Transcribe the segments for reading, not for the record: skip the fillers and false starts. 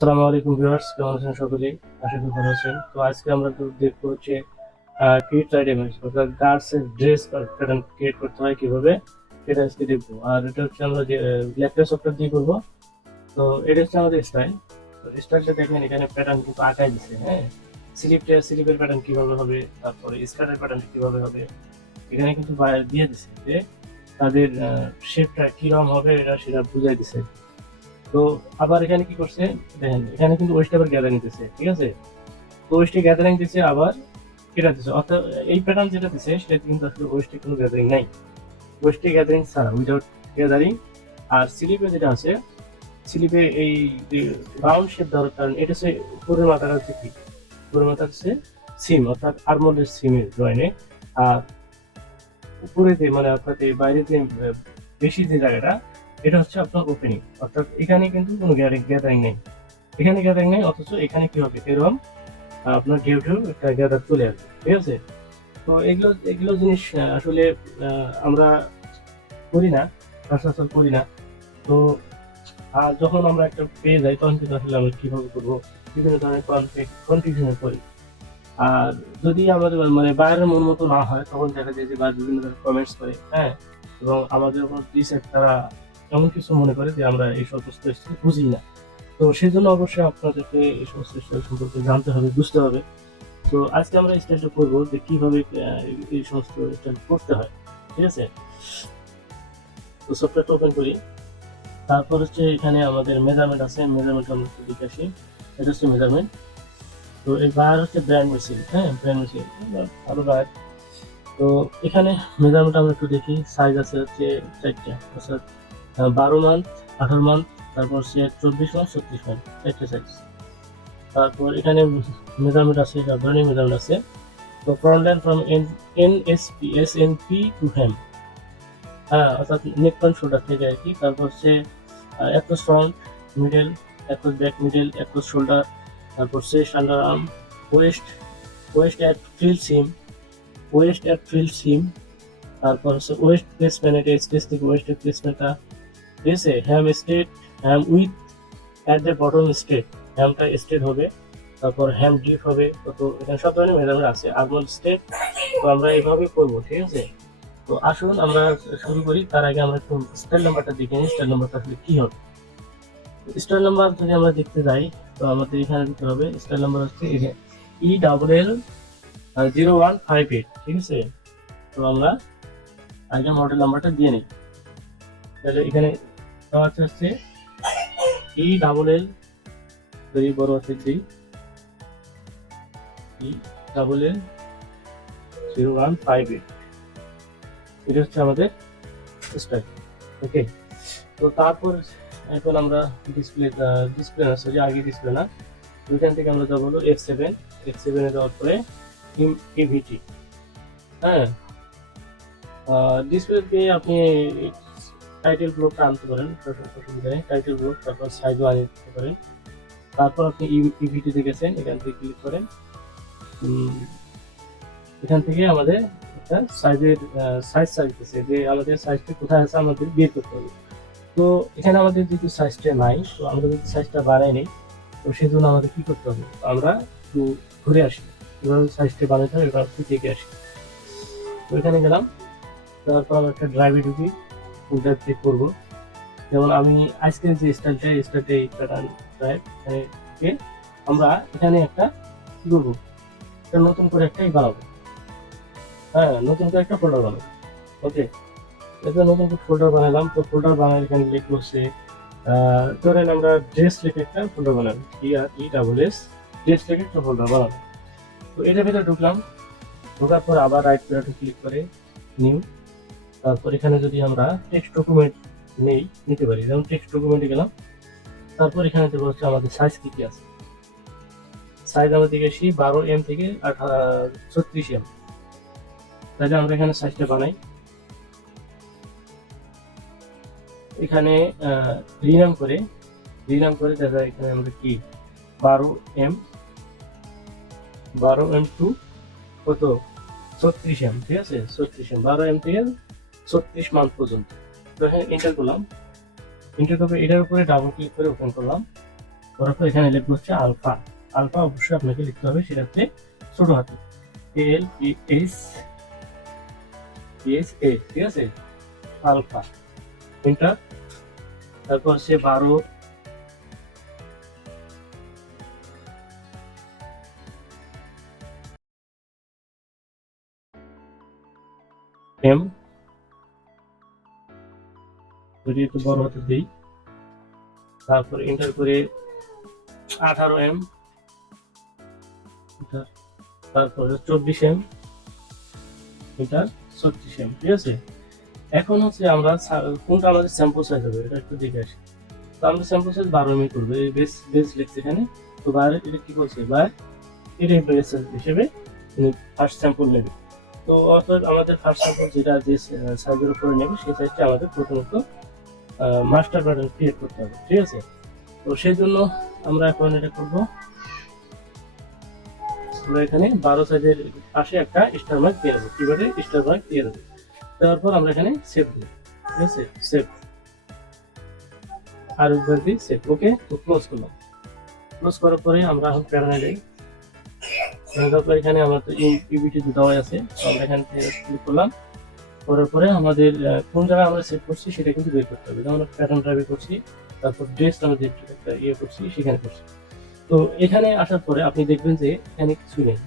আসসালামু আলাইকুম ভিউয়ার্স, কেমন আছেন সকলেই? আশা করি ভালো আছেন। তো আজকে আমরা দেখবো হচ্ছে কিডস আইটেমের অর্থাৎ গার্লস এর ড্রেস প্যাটার্ন ক্রিয়েট করতে হয় কিভাবে, সেটা আজকে দেখবো। আর এটা হচ্ছে আমরা যে ল্যাপটপ সফটওয়্যার দিয়ে করবো। তো এটা হচ্ছে আমাদের স্টাইল। তো স্টাইলটা দেখেন, এখানে প্যাটার্ন কিন্তু আঁকাই দিছে। হ্যাঁ, স্লিপের প্যাটার্ন কিভাবে হবে, তারপরে স্কার্টের প্যাটার্ন কিভাবে হবে, এখানে কিন্তু দিয়ে দিছে যে তাদের শেপটা কিরকম হবে, এটা সেটা বুঝাই দিছে। তো আবার এখানে কি করছে দেখেন, এখানে কিন্তু ওয়েস্ট আবার গ্যাদারিং দিছে, ঠিক আছে? তো ওয়েস্টে গ্যাদারিং দিছে, আবার এটা দিছে, অর্থাৎ এই প্যাটার্ন যেটা দিছে সেটা কিন্তু আসলে ওয়েস্টে কোনো গ্যাদারিং নাই। ওয়েস্টে গ্যাদারিং ছাড়া, উইদাউট গ্যাদারিং। আর স্লিপে যেটা আছে, স্লিপে এই যে রাউন্ড শেপ দেওয়ার কারণ এটা হচ্ছে উপরের মাথাটা হচ্ছে কি, উপরের মাথা হচ্ছে সিম, অর্থাৎ আর্মলের সিমের জয়েনে। আর উপরে যে মানে অর্থাৎ এই বাইরে যে বেশি যে জায়গাটা, এটা হচ্ছে আপনার ওপেনিং, অর্থাৎ এখানে কিন্তু কোনো গ্যাদারিং নেই। এখানে গ্যাদারিং নেই, অথচ এখানে কি হবে, এরকম আপনার ঢেউ ঢেউ একটা গ্যাদার চলে আসবে, ঠিক আছে? তো এগুলো এগুলো জিনিস আসলে আমরা করি না, সচরাচর করি না। তো যখন আমরা একটা পেয়ে যাই, তখন কিন্তু আসলে আমরা কিভাবে করবো, বিভিন্ন ধরনের কনফিউশনে পড়ি। আর যদি আমাদের মানে বাইরের মন মতো না হয়, তখন দেখা যায় যে বা বিভিন্ন ধরনের কমেন্টস করে, হ্যাঁ, এবং আমাদের উপর তারা এমন কিছু মনে করে যে আমরা এই সমস্ত স্টাইল বুঝি না। তো সেই জন্য অবশ্যই আপনাদেরকে এই সমস্ত স্টাইল সম্পর্কে জানতে হবে, বুঝতে হবে। তো আজকে আমরা স্টাইলটা করবো যে কিভাবে এই সমস্ত স্টাইল করতে হয়, ঠিক আছে? তো সফটওয়্যারটা ওপেন করি। তারপর হচ্ছে এখানে আমাদের মেজারমেন্ট আছে, মেজারমেন্ট আমরা একটু দেখে আসি। এটা হচ্ছে মেজারমেন্ট। তো এই বার হচ্ছে ব্র্যান্ড মেশিন, হ্যাঁ, ব্র্যান্ড মেশিন ভালো বার। তো এখানে মেজারমেন্ট আমরা একটু দেখি। সাইজ আছে হচ্ছে 4টা, অর্থাৎ 12 মান্থ, 18 মান্থ, তারপর হচ্ছে 24 মান্থ, 36 মান্থ, 4টা সাইজ। তারপর এখানে মেজারমেন্ট আছে, ধরনের মেজারমেন্ট আছে। তো front line from NP to hem, হ্যাঁ, অর্থাৎ নেক পয়েন্ট শোল্ডার থেকে আর কি। তারপর হচ্ছে across front, middle, across back, middle, across shoulder, তারপর chest, under arm, waist, waist at fill seam, waist at fill seam. তারপর হচ্ছে ওয়েস্ট প্লেসমেন্ট, এটা স্কেচ থেকে ওয়েস্টের প্লেসমেন্টটা, ঠিক আছে? Hem straight, hem with at the bottom straight, হ্যামটা straight হবে। তারপর হ্যাম ডিপ হবে। তো এখানে সব ধরনের মেজারমেন্ট আছে, আর্মল স্ট্রেট। তো আমরা এইভাবে করবো, ঠিক আছে? তো আসুন আমরা শুরু করি। তার আগে আমরা একটু স্টাইল নাম্বারটা দেখে নিই, স্টাইল নাম্বারটা আসলে কি হবে। স্টাইল নাম্বার যদি আমরা দেখতে যাই, তো আমাদের এখানে দিতে হবে স্টাইল নাম্বার হচ্ছে ELL 0158, ঠিক আছে? তো আমরা আগে মডেল নাম্বারটা দিয়ে নিই। তাহলে এখানে দেওয়া হচ্ছে ELL, যদি বড় আছে 3, ELL 0158, এটা হচ্ছে আমাদের স্টাইল। ওকে। তো তারপর এখন আমরা ডিসপ্লে আছে যে আগে ডিসপ্লে না, ওইখান থেকে আমরা যাবো হলো F7 এ যাওয়ার পরে ইভিটি, হ্যাঁ। ডিসপ্লে দিয়ে আপনি টাইটেল ব্লকটা আনতে পারেন, অসুবিধা নেই। টাইটেল ব্লক, তারপর সাইজও আনতে পারেন। তারপর আপনি ইভিটি দেখেছেন, এখান থেকে ক্লিক করেন। এখান থেকে আমাদের একটা সাইজ চাইতেছে, যে আমাদের সাইজটা কোথায় আছে আমাদের বের করতে হবে। তো এখানে আমাদের যেহেতু সাইজটা নাই, তো আমরা যদি সাইজটা বাড়াই নিই, তো সেই জন্য আমাদের কি করতে হবে, আমরা একটু ঘুরে আসি, এভাবে সাইজটা বানাতে হবে, এবার একটু দেখে আসি। তো এখানে গেলাম, তারপর আমরা একটা ড্রাইভে ঢুকি, ড্রাইভ চেক করবো। যেমন আমি আজকের যে স্টাইলটা এই প্যাটার্ন ড্রাইভ, এখানে গিয়ে আমরা এখানে একটা কি করবো, একটা নতুন করে একটাই বানাবো, হ্যাঁ, নতুন করে একটা ফোল্ডার বানাবো। ওকে, এটা নতুন ফোল্ডার বানালাম। তো ফোল্ডার বানাই, এখানে লিখলো সে ধরেন আমরা ড্রেস লিখে একটা ফোল্ডার বানাবো, DRESS, ড্রেস লিখে একটা ফোল্ডার বানাবো। তো এটার ভিতরে ঢুকলাম, ঢোকার পর আবার রাইট বাটন ক্লিক করে নিউ। তারপর এখানে যদি আমরা টেক্সট ডকুমেন্ট নিতে পারি, যেমন টেক্সট ডকুমেন্টে গেলাম। তারপর এখানে দেবো হচ্ছে আমাদের সাইজ কি কি আছে। সাইজ আমরা দিকে আসি 12M থেকে 36M। তাহলে আমরা এখানে সাইজটা বানাই। এখানে রিনাম করে দেখা এখানে আমরা কি 12M, 12M টু কত 36M, ঠিক আছে? 36M, 12M থেকে 36 মান্থ পর্যন্ত। তো এখানে এন্টার করলাম। এন্টার করে এটার উপরে ডাবল ক্লিক করে ওপেন করলাম। করার পর এখানে লিখবো হচ্ছে আলফা। আলফা অবশ্যই আপনাকে লিখতে হবে, সেটা হচ্ছে ছোট হাতে ALPHA, ঠিক আছে, আলফা। এন্টার। তারপর সে 12 M, যদি একটু বড় হাতে দিই, তারপর এন্টার করে 18M, তারপরে 24M, এটা 36M, ঠিক আছে। এখন হচ্ছে আমরা কোনটা আমাদের স্যাম্পল সাইজ হবে এটা একটু দেখে আসি। তো আমরা স্যাম্পল সাইজ 12 করবো, এই বেস লিখছে এখানে। তো বাইরে এটা কি করছে, বাইরে এটা বেস হিসেবে ফার্স্ট স্যাম্পল নেবে। তো অর্থাৎ আমাদের ফার্স্ট স্যাম্পল যেটা যে সাইজের উপরে নেবে সেই সাইজটা আমাদের প্রথমত মাস্টার প্যাটার্ন ক্রিয়েট করতে হবে, ঠিক আছে। তো সেই জন্য আমরা এখন এটা করবো, আমরা এখানে 12 সাইজের পাশে একটা স্টার মার্ক দিয়ে দেবো, কিভাবে স্টার মার্ক দিয়ে দেবো। দেওয়ার পর আমরা এখানে সেভ দিই, ঠিক আছে, সেভ, আর একবার দিই সেভ। ওকে, তো ক্লোজ করলাম। ক্লোজ করার পরে আমরা এখন প্যাটার্নে যাই। তারপর এখানে আমার তো ইউবিটি দেওয়া আছে, তো আমরা এখান থেকে ক্লিক করলাম। করার পরে আমাদের কোন জায়গায় আমরা সেভ করছি সেটা কিন্তু বের করতে হবে। যেমন প্যাটার্ন ড্রাইভে করছি, তারপর ড্রেস আমরা যে একটা করছি সেখানে করছি। তো এখানে আসার পরে আপনি দেখবেন যে এখানে কিছু নেই,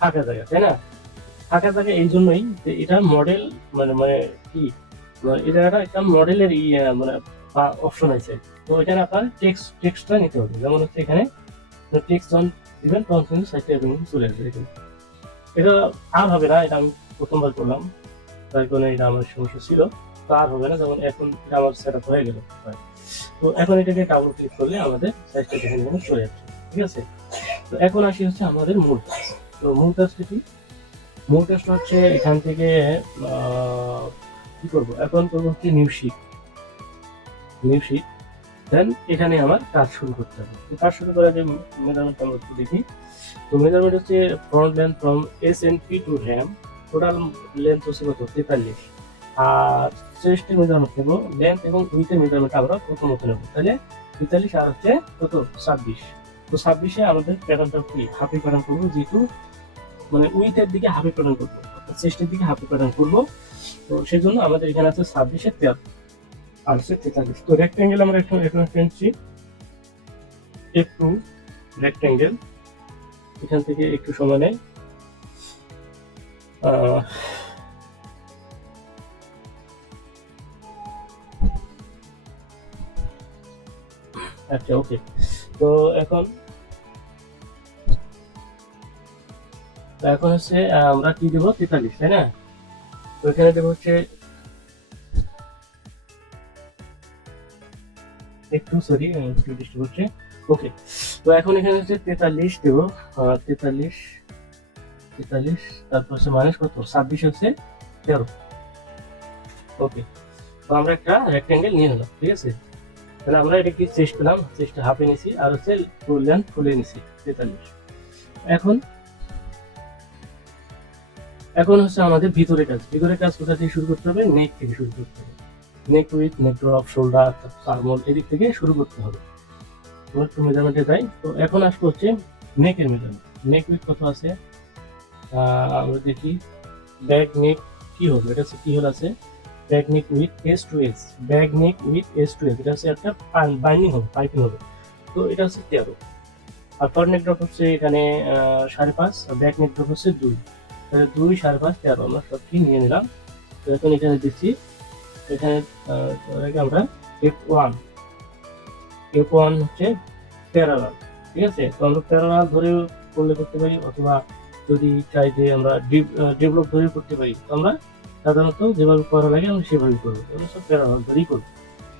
ফাঁকা জায়গা, তাই না? ফাঁকা জায়গা এই জন্যই যে এটা মডেল, মানে মানে কি, এটা একটা মডেলের মানে অপশন আছে। তো এখানে আপনার টেক্সটটা নিতে হবে। যেমন হচ্ছে এখানে টেক্সট যখন দিবেন তখন কিন্তু সাইটটা এরকম চলে আসবে। এটা আর হবে না, এটা আমি প্রথমবার করলাম, তার কারণে এটা আমার সমস্যা ছিল। তো আর হবে না, যেমন এখন এটা আমার সেট আপ হয়ে গেল। তো এখন এটাকে ডাবল ক্লিক করলে আমাদের সাইজটা এখানে চলে যাচ্ছে, ঠিক আছে। তো এখন আসি হচ্ছে আমাদের মূল কাজ। তো মূল কাজটা কি? মূল কাজটা হচ্ছে এখান থেকে কি করবো, এখন করবো হচ্ছে নিউ শিট। দেন এখানে আমার কাজ শুরু করতে হবে। কাজ শুরু করার যে মেজারমেন্ট আমরা একটু দেখি। তো মেজারমেন্ট হচ্ছে front length from SNP to RAM, total length হচ্ছে কত, 43। আর চেস্টের মেজারমেন্ট নেবো, লেন্থ এবং উইথের মেজারমেন্ট আমরা প্রথমত নেবো। তাহলে 43 আর হচ্ছে কত, 26। তো 26-এ আমাদের প্যাটার্নটা কি, হাফি প্যাটার্ন করবো, যেহেতু মানে উইথের দিকে হাফি প্যাটার্ন করবো, চেস্টের দিকে হাফি প্যাটার্ন করবো। তো সেই জন্য আমাদের এখানে আছে 26-এ 13 আর হচ্ছে 43। তো রেক্টেঙ্গেল আমরা এখানে ফেলছি, একটু রেক্টেঙ্গেল এখান থেকে একটু সময় নেই। আচ্ছা, ওকে। তো এখন হচ্ছে আমরা কি দেবো, 43, তাই না? তো এখানে দেবো হচ্ছে একটু, সরি একটু ডিস্টার্ব হচ্ছে। ওকে, তো এখন এখানে হচ্ছে 43 দেবো, 43, তারপর হচ্ছে মাইনাস কত, 26 হচ্ছে 13। ওকে, তো আমরা একটা রেক্টেঙ্গেল নিয়ে নিলাম, ঠিক আছে। তাহলে আমরা এটা কি চেস্ট পেলাম, চেস্ট হাফে নিছি, আর হচ্ছে ফুল লেন্থ ফুলে নিছি 43। এখন হচ্ছে আমাদের ভিতরে কাজ কোথা থেকে শুরু করতে হবে, নেক থেকে শুরু করতে হবে। Neck with, neck drop, shoulder, armhole, এদিক থেকে শুরু করতে হবে। একটু মেজারমেন্টে যাই। তো এখন আসবো হচ্ছে নেকের মেজারমেন্ট। নেক উইথ কত আছে, আমরা দেখি। ব্যাক নেক কি হবে, এটা হচ্ছে কি হল আছে, back neck with S to S, back neck with S to S, এটা হচ্ছে একটা বাইন্ডিং হবে, পাইপিং হবে। তো এটা হচ্ছে 13। আর ফর নেক ড্রপ হচ্ছে এখানে 5.5, আর ব্যাক নেক ড্রপ হচ্ছে 2। তাহলে 2, 5.5, 13 আমরা সবটি নিয়ে নিলাম। তো এখন এখানে দিচ্ছি, এখানে আমরা F1 হচ্ছে প্যারালাল, ঠিক আছে। তো আমরা প্যারালাল ধরে করলে করতে পারি, অথবা যদি চাই যে আমরা ডেভেলপ ধরে করতে পারি, তো আমরা সাধারণত যেভাবে করা লাগে আমরা সেভাবেই করবো, আমরা সব প্যারালাল ধরেই করবো।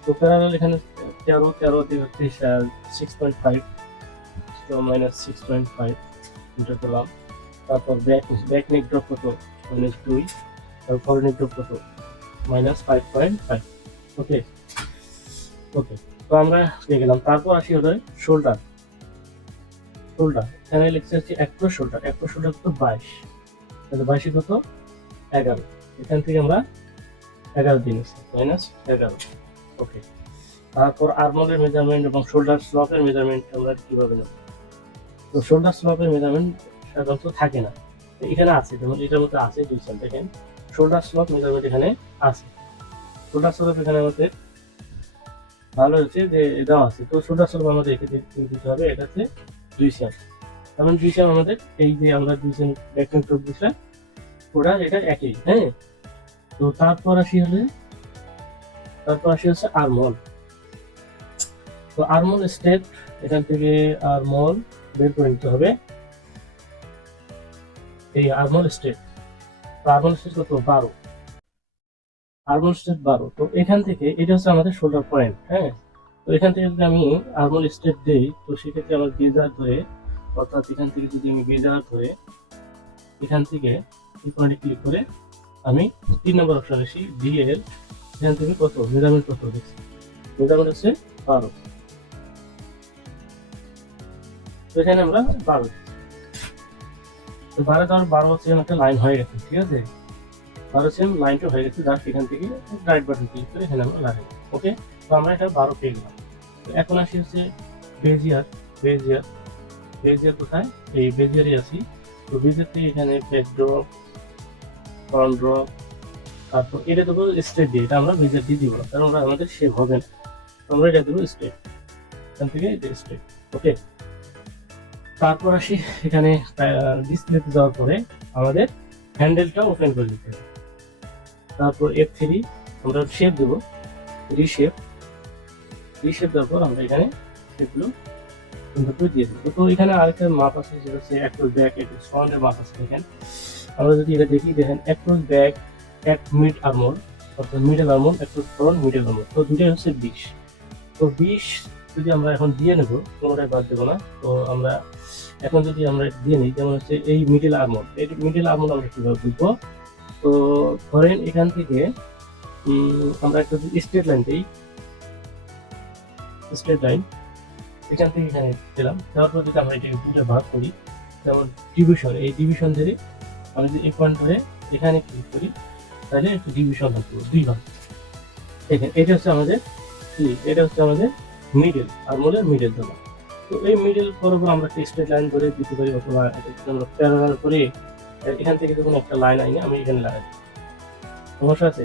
তো প্যারালাল এখানে 13 দিয়ে হচ্ছে 6.5, তো মাইনাস 6.5 এটা করলাম। তারপর ব্যাক নেক ড্রপ কত, -2, তারপর ফর নেক ড্রপ কত, -5.5। ওকে, তো আমরা পেয়ে গেলাম। তারপর আসি হলো শোল্ডার। এখানে লিখছে হচ্ছে অ্যাক্রস শোল্ডার কত, 22। তাহলে 22 কত, 11। এখান থেকে আমরা 11 দিন -11। ওকে, তারপর আর্মলের মেজারমেন্ট এবং শোল্ডার স্লপের মেজারমেন্ট আমরা কিভাবে নেব। তো শোল্ডার স্লপের মেজারমেন্ট সাধারণত থাকে না, এখানে আছে, যেমন এটার মধ্যে আছে 2 সেম। দেখেন শোল্ডার স্লপ মেজারমেন্ট এখানে আছে। শোল্ডার স্লপ এখানে আমাদের ভালো হচ্ছে যে দেওয়া আছে। তো শোল্ডার স্লপ আমাদের এখানে দিতে হবে, এটাতে 2 সেম। কারণ 2 সেম আমাদের এই যে আমরা 2 সেম ব্যাকিং টপ দিছিলাম ওটা এটা একই। হ্যাঁ, তো তারপর আসি হচ্ছে আর্মল। তো আর্মল স্টেপ, এখান থেকে আর্মল বের করে নিতে হবে। এই আর্মল স্টেপ, আর্মল স্টেপ কত 12, আর্মল স্টেপ 12। তো এখান থেকে এটা হচ্ছে আমাদের শোল্ডার পয়েন্ট। হ্যাঁ, তো এখান থেকে যদি আমি আর্মল স্টেপ দিই, তো সেক্ষেত্রে আমার গেজার ধরে, অর্থাৎ এখান থেকে যদি আমি গেজার ধরে এখান থেকে এই পয়েন্টে ক্লিক করে আমি 3 নম্বর অপশন আসি, ডিএল। এখান থেকে কত মেজারমেন্ট কত দেখছি, মেজারমেন্ট হচ্ছে 12। তো এখানে আমরা 12, তো 12 হচ্ছে একটা লাইন হয়ে গেছে। ঠিক আছে, 12 সেম লাইনটা হয়ে গেছে। জাস্ট এখান থেকে রাইট বাটন ক্লিক করে এখানে আমরা লাগাই। ওকে, তো আমরা এটা 12 পেয়ে গেলাম। তো এখন আসি হচ্ছে বেজিয়ার কোথায়, এই বেজিয়ারই আছি। তো বেজিয়ার থেকে এখানে ব্যাক ড্রপ, ফ্রন্ট ড্রপ, তারপর এটা দেবো স্ট্রেট দিয়ে। এটা আমরা বেজিয়ার দিয়ে দিব না, কারণ ওরা আমাদের শেপ হবে না। আমরা এটা দেবো স্ট্রেট, এখান থেকে স্ট্রেট। ওকে, তারপর আসি এখানে ডিসপ্লেতে যাওয়ার পরে আমাদের হ্যান্ডেলটা ওপেন করে দিতে হবে। তারপর F3 আমরা শেপ দেবো, রিশেপ দেওয়ার পর আমরা এখানে শেপগুলো সুন্দর করে দিয়ে দেবো। তো এখানে আরেকটা মাপ আছে, যেটা হচ্ছে অ্যাক্রস ব্যাক, অ্যাক্রস ফ্রন্টের মাপ আছে। দেখেন আমরা যদি এটা দেখি, দেখেন অ্যাক্রস ব্যাক, এক মিড আর্মল, অর্থাৎ middle armhole, across front, middle armhole. তো দুটোই হচ্ছে 20। তো 20 যদি আমরা এখন দিয়ে নেবো, কোনোটাই বাদ দেবো না। তো আমরা এখন যদি আমরা দিয়ে নিই, যেমন হচ্ছে এই মিডল আর্মল, এই মিডল আর্মল আমরা কিভাবে বুঝবো। তো ধরেন এখান থেকে আমরা একটা স্ট্রেট লাইন দিই, স্ট্রেট লাইন এখান থেকে এখানে দিলাম। তারপর যদি আমরা এটা দুটো ভাগ করি, যেমন ডিভিশন, এই ডিভিশন ধরে আমি যদি এই পয়েন্ট ধরে এখানে ক্লিক করি, তাহলে একটু ডিভিশন থাকবে 2 ভাগ। দেখেন এটা হচ্ছে আমাদের কি, এটা হচ্ছে আমাদের মিডল আর্মলের মিডল দেওয়া। তো এই মিডল বরাবর আমরা একটা স্ট্রেট লাইন ধরে দিতে পারি, অথবা আমরা প্যারালাল করে এখান থেকে যখন একটা লাইন আইনি আমি এখানে লাগাই। সমস্যা আছে?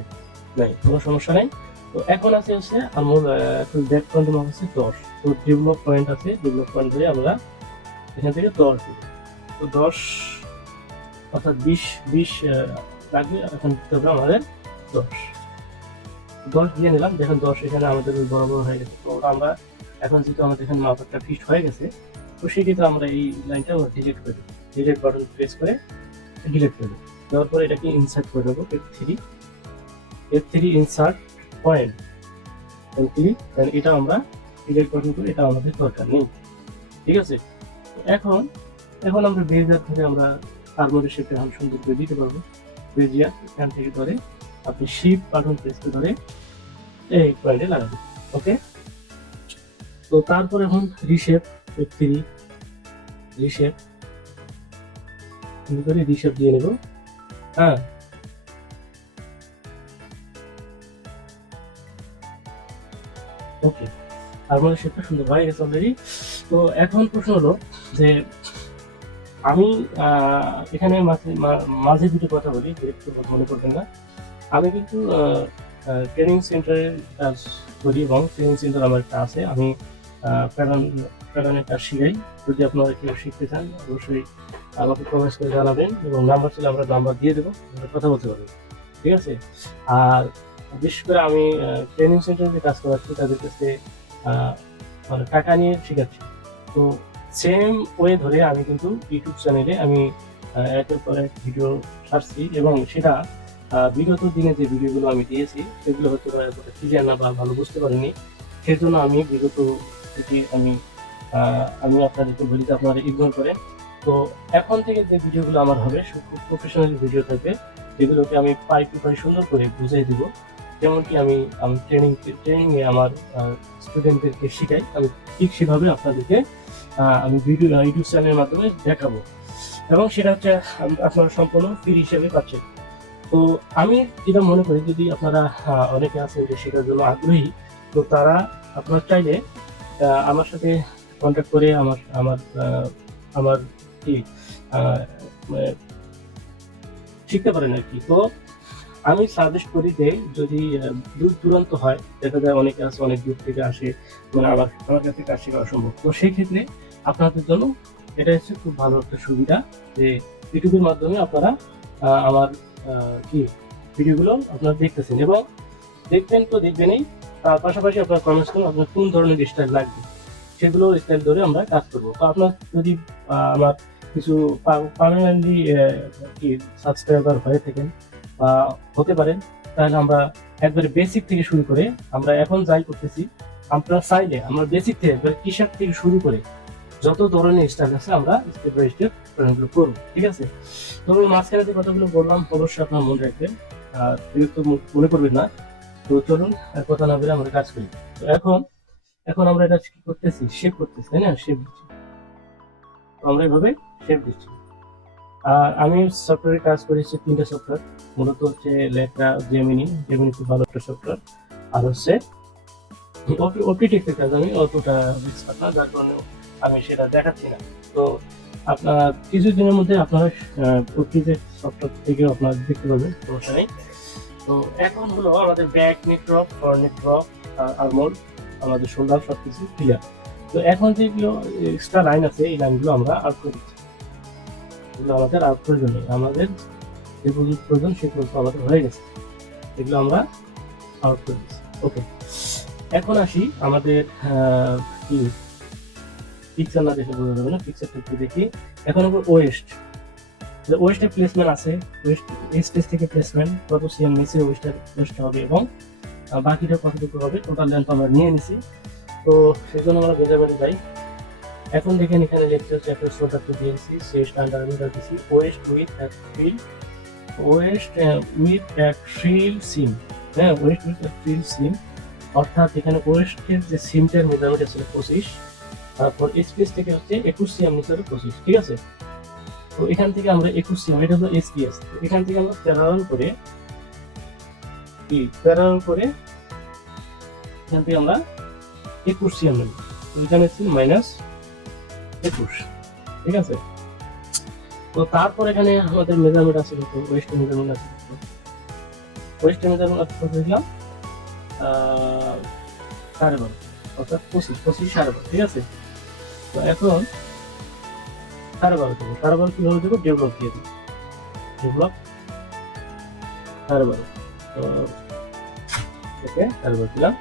নাই, কোনো সমস্যা নাই। তো এখন আছে হচ্ছে আর্মল ব্যাক পয়েন্টের মাপ আছে 10। তো ডেভেলপ পয়েন্ট আছে, ডেভেলপ পয়েন্ট ধরে আমরা এখান থেকে 10 দিব। তো 10 অর্থাৎ 20 লাগবে, এখন দিতে হবে আমাদের 10 দিয়ে নিলাম। দেখেন 10 এখানে আমাদের বরাবর হয়ে গেছে। তো আমরা এখন যেহেতু আমাদের এখানে মাপটা ফিক্সড হয়ে গেছে, তো সেক্ষেত্রে আমরা এই লাইনটা ডিলিট করে দেবো। ডিলিট বাটন প্রেস করে ডিলিট করে দেবো। দেওয়ার পরে এটাকে ইনসার্ট করে দেবো, F3 ইনসার্ট পয়েন্ট, এটা আমরা ডিলিট বাটন করে, এটা আমাদের দরকার নেই। ঠিক আছে, এখন আমরা বেজিয়ার থেকে আমরা আর্মলের শেপে আমি সুন্দর করে দিতে পারবো। বেজিয়ার এখান থেকে ধরে আপনি শিফট বাটন প্রেস করে ধরে এই পয়েন্টে লাগাবেন। ওকে, তো তারপর এখন রিশেপ, F3 রিশেপ দিয়ে নেব। হ্যাঁ, ওকে, আর্মলের শেপটা সুন্দর হয়ে গেছে অলরেডি। তো এখন প্রশ্ন হলো যে আমি এখানে মাঝে দুটো কথা বলি, একটু মনে করবেন না। আমি কিন্তু ট্রেনিং সেন্টারে কাজ করি, এবং ট্রেনিং সেন্টার আমার একটা আছে। আমি প্যাটার্নের কাজ শিখাই। যদি আপনারা কেউ শিখতে চান, অবশ্যই আমাকে কমেন্টস করে জানাবেন, এবং নাম্বার ছিল আমরা নাম্বার দিয়ে দেবো, কথা বলতে পারবেন। ঠিক আছে, আর বিশেষ করে আমি ট্রেনিং সেন্টারে যে কাজ করাচ্ছি তাদের কাছে মানে টাকা নিয়ে শেখাচ্ছি। তো সেম ওয়ে ধরে আমি কিন্তু ইউটিউব চ্যানেলে আমি একের পর এক ভিডিও ছাড়ছি, এবং সেটা বিগত দিনে যে ভিডিওগুলো আমি দিয়েছি সেগুলো হয়তো ক্লিয়ার না বা ভালো বুঝতে পারিনি। সেজন্য আমি বিগত থেকে আমি আপনাদেরকে বলি যে আপনারা ইগনোর করেন। তো এখন থেকে যে ভিডিওগুলো আমার হবে খুব প্রফেশনাল ভিডিও থাকবে, যেগুলোকে আমি পাই সুন্দর করে বুঝিয়ে দিব। যেমনকি আমি ট্রেনিংয়ে আমার স্টুডেন্টদেরকে শেখাই, আমি ঠিক সেভাবে আপনাদেরকে আমি ভিডিও ইউটিউব চ্যানেলের মাধ্যমে দেখাবো, এবং সেটা হচ্ছে আপনারা সম্পূর্ণ ফ্রি হিসেবে পাচ্ছেন। তো আমি যেটা মনে করি, যদি আপনারা অনেকে আছেন যে শেখার জন্য আগ্রহী, তো তারা আপনার চাইলে আমার সাথে কন্ট্যাক্ট করে আমার আমার আমার কি মানে শিখতে পারেন আর কি। তো আমি সাজেস্ট করি যে যদি দূর দূরান্ত হয়, দেখা যায় অনেকে আছে অনেক দূর থেকে আসে, মানে আমার কাছে কাজ শেখা অসম্ভব। তো সেই ক্ষেত্রে আপনাদের জন্য এটা হচ্ছে খুব ভালো একটা সুবিধা যে ইউটিউবের মাধ্যমে আপনারা আমার কি ভিডিওগুলো আপনারা দেখতেছেন এবং দেখবেন তো দেখবেনই, তার পাশাপাশি আপনার কমেন্টস করুন আপনার কোন ধরনের স্টাইল লাগবে, সেগুলো স্টাইল ধরে আমরা কাজ করবো। তো আপনার যদি আমার কিছু পার্মানেন্টলি কি সাবস্ক্রাইবার হয়ে থাকেন বা হতে পারেন, তাহলে আমরা একবারে বেসিক থেকে শুরু করে আমরা এখন যাই করতেছি, আপনারা চাইলে আমরা বেসিক থেকে একবারে টি শার্ট থেকে শুরু করে যত ধরনের স্টাইল আছে আমরা স্টেপ বাই স্টেপ ট্রেনিংগুলো করবো, ঠিক আছে? তো আমি মাঝখানে যে কথাগুলো বললাম অবশ্যই আপনার মনে রাখবেন, আর বিরক্ত মনে করবেন না। তো চলুন আর কথা না বলে আমরা কাজ করি। তো এখন আমরা এটা কি করতেছি, শেপ করতেছি, তাই না? শেপ দিচ্ছি, তো আমরা এভাবে শেপ দিচ্ছি। আর আমি সফটওয়্যারে কাজ করেছি 3টা সফটওয়্যার, মূলত হচ্ছে লেখা জেমিনি খুব ভালো একটা সফটওয়্যার, আর হচ্ছে ওপিটেক্সের কাজ আমি অতটা এক্সপার্ট না, যার কারণে আমি সেটা দেখাচ্ছি না। তো আপনার কিছুদিনের মধ্যে আপনারা ওপিটেক্স সফটওয়্যার থেকে আপনারা দেখতে পাবেন, সমস্যা নেই। তো এখন হলো আমাদের ব্যাক নেটওয়ার্ক, ফর নেটওয়ার্ক, আর্মোল, আমাদের শোল্ডার সবকিছু ক্লিয়ার। তো এখন যেগুলো এক্সট্রা লাইন আছে এই লাইনগুলো আমরা আউট করে দিচ্ছি, এগুলো আমাদের আউট প্রয়োজন নেই, আমাদের যেগুলো প্রয়োজন সেগুলো আমাদের হয়ে গেছে, এগুলো আমরা আউট করে দিচ্ছি। ওকে, এখন আসি আমাদের কি পিকচার না দেখে বোঝা যাবে না, পিকচারটা একটু দেখি। এখন আমরা ওয়েস্টের প্লেসমেন্ট আছে, ওয়েস্ট থেকে প্লেসমেন্ট কত সিএম নিচে ওয়েস্ট হবে এবং বাকিটা কতটুকু হবে টোটাল লেন্থ আমরা নিয়ে নিছি। তো সেজন্য আমরা মেজারমেন্টে যাই। এখন দেখেন এখানে লেখা হচ্ছে একটা শোল্ডার টু দিয়েছি, সেই স্ট্যান্ডার্ড মিটার দিছি, waist with at fill, waist with at fill seam, হ্যাঁ waist with at fill seam, অর্থাৎ এখানে ওয়েস্টের যে সিমটার মেজারমেন্ট ছিল 25, তারপর এসপিএস থেকে হচ্ছে 21 সিএম নিচে 25, ঠিক আছে? তো এখান থেকে আমরা 21 সিএম, এটা হলো এসপিএস, এখান থেকে আমরা প্যারালাল করে এখান থেকে আমরা 21 সিএম নেব, তো এখানে ছিল -21, ঠিক আছে? তো তারপর এখানে আমাদের মেজারমেন্ট আছে, ওয়েস্ট মেজারমেন্ট আছে, দেখলাম 12.5, অর্থাৎ 25 12.5, ঠিক আছে? তো এখন 12.5 দেবো, 12.5 কিভাবে দেবো, ডেভেলপ দিয়ে দেবো, ডেভেলপ 12.5, তো ওকে 12.5 দিলাম।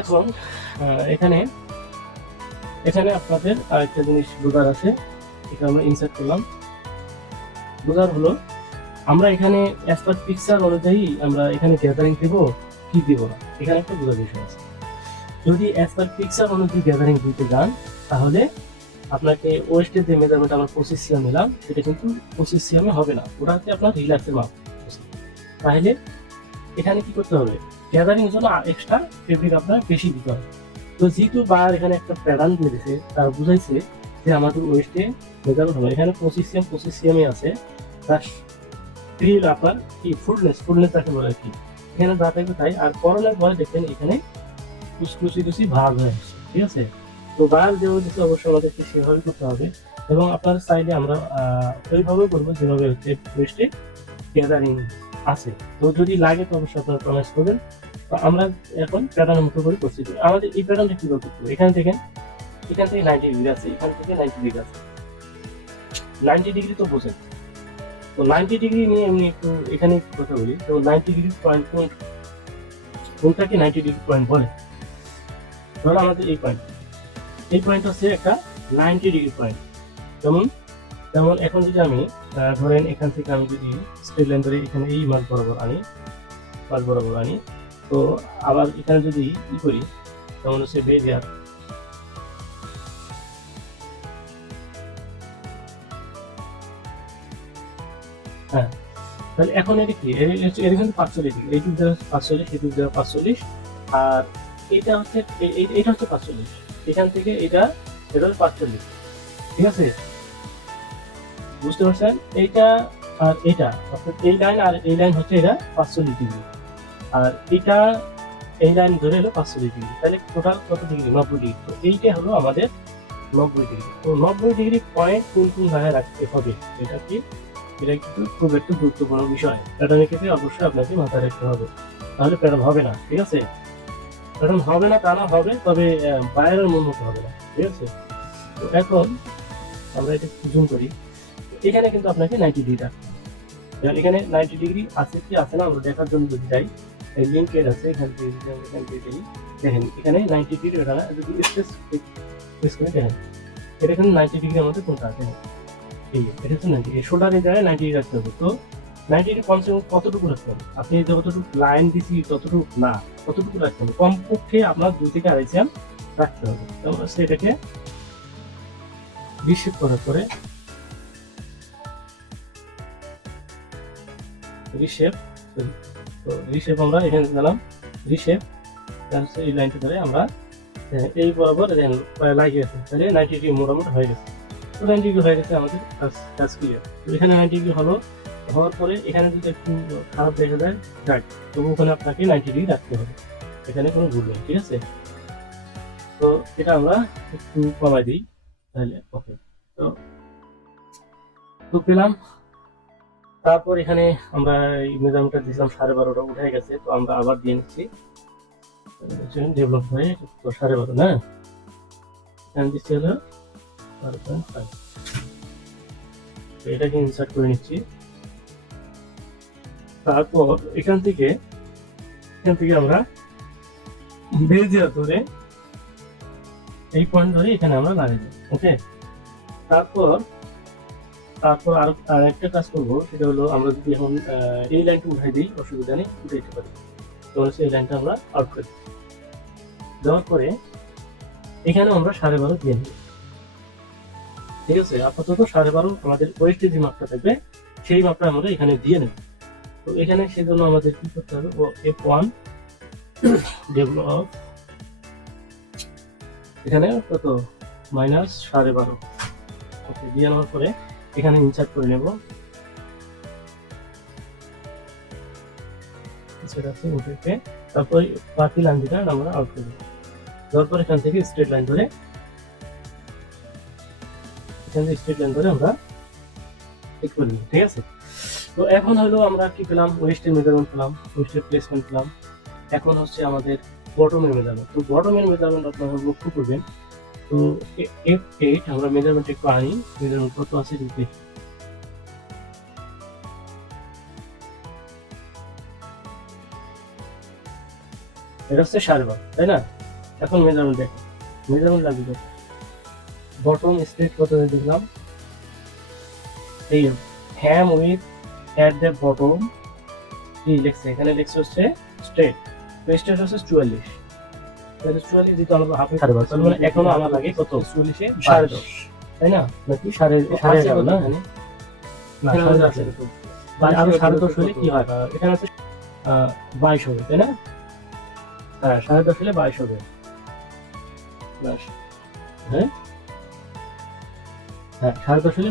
এখন এখানে আপনাদের আরেকটা জিনিস বোঝার আছে, এটা আমরা ইনসার্ট করলাম। বোঝার হলো আমরা এখানে অ্যাজ পার পিকচার অনুযায়ী আমরা এখানে গ্যাদারিং দেবো কি দিব না, এখানে একটা বোঝার বিষয় আছে। যদি অ্যাজ পার পিকচার অনুযায়ী গ্যাদারিং দিতে যান, তাহলে আপনাকে ওয়েস্টের যে মেজারমেন্ট আমরা 25 সিএম নিলাম, সেটা কিন্তু 25 সিএমে হবে না, ওটা হচ্ছে আপনার রিল্যাক্সের মাপ। তাহলে এখানে কি করতে হবে, গ্যাদারিং এর জন্য এক্সট্রা ফেব্রিক আপনার বেশি দিতে হবে। তো যেহেতু বার এখানে একটা প্যাটার্ন দিয়ে দিয়েছে, তার বুঝাইছে যে আমাদের ওয়েস্টে মেজারমেন্ট হবে, এখানে 25 সিএমই আছে, তার ফিল আপনার কি ফুলনেস তাকে বলে কি, এখানে যা থাকবে তাই। আর করোনার পরে দেখবেন এখানে কুচি ভাগ হয়ে আসছে, ঠিক আছে? তো ভাগ যেভাবে দিচ্ছে অবশ্যই আমাদেরকে সেভাবে করতে হবে, এবং আপনার চাইলে আমরা ওইভাবে করবো যেভাবে হচ্ছে ওয়েস্টে গ্যাদারিং আছে। তো যদি লাগে তো অবশ্যই আপনারা কমেন্টস করবেন। তো আমরা এখন প্যাটার্নের মতো করে করছি। আমাদের এই প্যাটার্নটা কিভাবে করতে হবে, এখান থেকে 90 ডিগ্রি আছে, এখান থেকে 90 ডিগ্রি আছে, 90 ডিগ্রি তো বোঝেন। তো 90 ডিগ্রি নিয়ে এমনি একটু এখানে কথা বলি। তো 90 ডিগ্রি পয়েন্ট কোনটাকে 90 ডিগ্রি পয়েন্ট বলে, ধরো আমাদের এই পয়েন্ট হচ্ছে একটা 90 ডিগ্রি পয়েন্ট। যেমন এখন যদি আমি ধরেন এখান থেকে আমি যদি স্ট্রেট লাইন ধরে এখানে এই মাছ বরাবর আনি, তো আবার এখানে যদি করি, যেমন হচ্ছে বেরিয়ার, হ্যাঁ, তাহলে এখন এটা কি, এটা কিন্তু 45 ডিগ্রি, এইটুক দেওয়া 45, এইটুক দেওয়া 45, আর এটা হচ্ছে 45, এখান থেকে এটা হচ্ছে 45, ঠিক আছে? বুঝতে পারছেন? এইটা আর এটা, অর্থাৎ এই লাইন আর এই লাইন হচ্ছে এটা 45 ডিগ্রি, আর এটা এই লাইন ধরে হলো 520 ডিগ্রি, তাহলে টোটাল কত ডিগ্রি? 90 ডিগ্রি। তো এইটা হলো আমাদের 90 ডিগ্রি। তো 90 ডিগ্রি পয়েন্ট কোন কোন জায়গায় রাখতে হবে, এটা কিন্তু খুব একটা গুরুত্বপূর্ণ বিষয়। প্যাটার্নের ক্ষেত্রে অবশ্যই আপনাকে মাথায় রাখতে হবে, তাহলে প্যাটার্ন হবে না। ঠিক আছে, প্যাটার্ন হবে না তা না, হবে, তবে বাইরের মন মতো হবে না। ঠিক আছে, তো এখন আমরা এটা জুম করি। এখানে কিন্তু আপনাকে 90 ডিগ্রি রাখতে হবে। এখানে 90 ডিগ্রি আছে কি আছে না আমরা দেখার জন্য যদি যাই, এই লিঙ্কের আছে এখান থেকে দেখেন এখানে 90 ডিগ্রি, এটা যদি প্রেস করে দেখেন এটা এখানে 90 ডিগ্রি আমাদের কোনটা আছে, এই এটা হচ্ছে 90। এই শোল্ডারের জায়গায় 90 ডিগ্রি রাখতে হবে। তো 90 ডিগ্রি কমসে কম কতটুকু রাখতে হবে? আপনি যতটুকু লাইন দিচ্ছি ততটুকু না, কতটুকু রাখতে হবে? কমপক্ষে আপনার 2 থেকে 2.5 সেম রাখতে হবে। তো সেটাকে রিশেপ করার পরে রিশেপ আমরা এখানে দিলাম রিশেপ, এই লাইনটা ধরে আমরা এই বরাবর লাগিয়ে গেছে, তাহলে 90 ডিগ্রি মোটামুটি হয়ে গেছে। তো 90 ডিগ্রি হয়ে গেছে আমাদের কাজ ক্লিয়ার। তো এখানে 90 ডিগ্রি হওয়ার পরে এখানে যদি একটু খারাপ দেখা যায় যাক, তবু ওখানে আপনাকে 90 ডিগ্রি রাখতে হবে, এখানে কোনো ভুল নেই। ঠিক আছে, তো এটা আমরা একটু কমাই দিই, তাহলে ওকে। তো পেলাম। তারপর এখানে আমরা এই মেজারমেন্টটা দিয়েছিলাম 12.5টা উঠে গেছে, তো আমরা আবার দিয়ে নিচ্ছি ডেভেলপ হয়ে। তো 12.5 না, এখানে দিচ্ছি হলো 12.5। এটাকে ইনসার্ট করে নিচ্ছি। তারপর এখান থেকে আমরা বেজিয়া ধরে এই পয়েন্ট ধরে এখানে আমরা লাগিয়ে দিই। ওকে, তারপর আর একটা কাজ করবো, সেটা হলো আমরা যদি এখন এই লাইনটা উঠাই দিই, অসুবিধা নেই, উঠাইতে পারি। তো এই লাইনটা আমরা আউট করি, দেওয়ার পরে এখানে আমরা 12.5 দিয়ে নিই। ঠিক আছে, আপাতত 12.5 আমাদের ওয়েস্টের যে মাপটা থাকবে সেই মাপটা আমরা এখানে দিয়ে নেব। তো এখানে সেজন্য আমাদের কি করতে হবে, F1 ডেভেলপ এখানে কত -12.5। ওকে, দিয়ে নেওয়ার পরে এখানে ইনসার্ট করে নেব। তারপর বাকি লাইন যেটা আমরা আউট করব, তারপর এখান থেকে স্ট্রেট লাইন ধরে আমরা ঠিক করে নিই। ঠিক আছে, তো এখন হলো আমরা কি পেলাম, ওয়েস্টের মেজারমেন্ট পেলাম, ওয়েস্টের প্লেসমেন্ট পেলাম। এখন হচ্ছে আমাদের বটমের মেজারমেন্ট। তো বটমের মেজারমেন্ট আপনারা লক্ষ্য করবেন। তো F8 আমরা মেজারমেন্ট একটু আনি, মেজারমেন্ট কত আছে দেখি। এটা হচ্ছে 12.5, তাই না? এখন মেজারমেন্ট দেখো, মেজারমেন্ট লাগবে বটম স্ট্রেট কত দেখলাম, এই হ্যাম উইথ অ্যাট দ্য বটম কি লিখছে এখানে, লিখছে হচ্ছে স্ট্রেট। তো স্ট্রেট হচ্ছে 44, তাহলে 44 দিতে আমরা হাফে 12.5, মানে এখনো আমার লাগে কত 40 এ 10.5, তাই না? নাকি 11.5 না, না 10.5 আর 10.5 হলে কি হয়, এখানে আছে 22 হবে, তাই না? হ্যাঁ, 10.5 হলে 22 হবে। হ্যাঁ, 10.5 হলে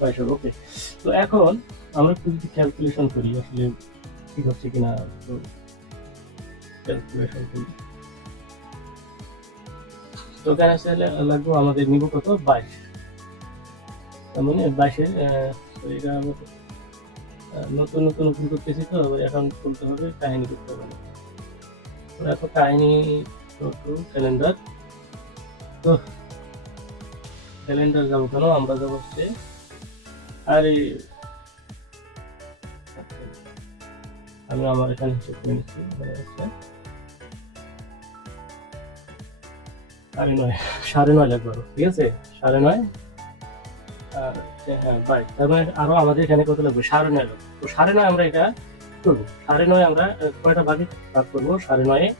22 হবে। ওকে, তো এখন আমরা একটু যদি ক্যালকুলেশন করি আসলে ঠিক হচ্ছে কিনা, তো ক্যালকুলেশন করি। তো এখানে আসলে লাগবে আমাদের নিব কত 22, তার মানে 22 এটা নতুন ওপেন করতেছি, তো এখন খুলতে হবে, কাহিনী করতে হবে। তো এখন কাহিনী ক্যালেন্ডার, তো ক্যালেন্ডার যাবো কেন, আমরা যাবো হচ্ছে আরে আমি আমার এখানে হিসেব করে নিচ্ছি, সাড়ে 9 লাগবে। ঠিক আছে, 9.5 হ্যাঁ 22, তার মানে আরো আমাদের এখানে কত লাগবে 9.5 লাগবে। তো 9.5 আমরা এটা করবো, 9.5 আমরা কয়টা ভাগে ভাগ করবো, 9.5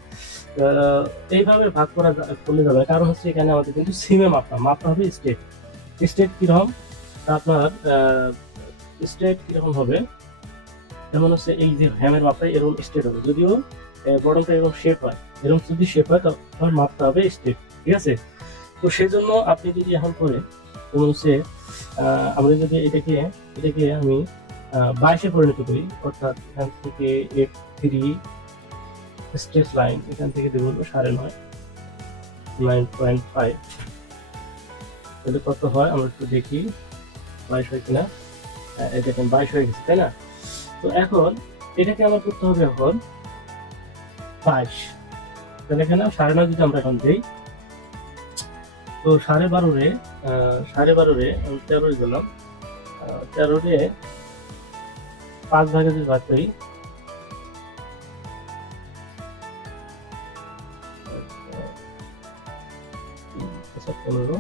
এইভাবে ভাগ করলে যাবে, কারণ হচ্ছে এখানে আমাদের কিন্তু সিমে মাপটা হবে স্টেট কিরকম, আপনার স্টেট কিরকম হবে, যেমন হচ্ছে এই যে হ্যামের মাপটা এরকম স্টেট হবে, যদিও বটমটা এরকম শেপ হয়, এরকম যদি শেপ হয় তখন মাপটা হবে স্টেট। ঠিক আছে, তো সেজন্য আপনি যদি এখন করে যেমন হচ্ছে আমরা যদি এটাকে আমি 22-এ পরিণত করি, অর্থাৎ এখান থেকে F3 স্ট্রেস লাইন এখান থেকে দেবো 9.5, 9.5। তাহলে কত হয় আমরা একটু দেখি, 22 হয় কিনা। এই দেখেন 22 হয়ে গেছে, তাই না? তো এখন এটাকে আমার করতে হবে এখন 22। তাহলে এখানে 9.5 যদি আমরা এখন দিই, তো 12.5 আমি 13 দিলাম। 13 5 ভাগে যদি ভাগ করি, 15,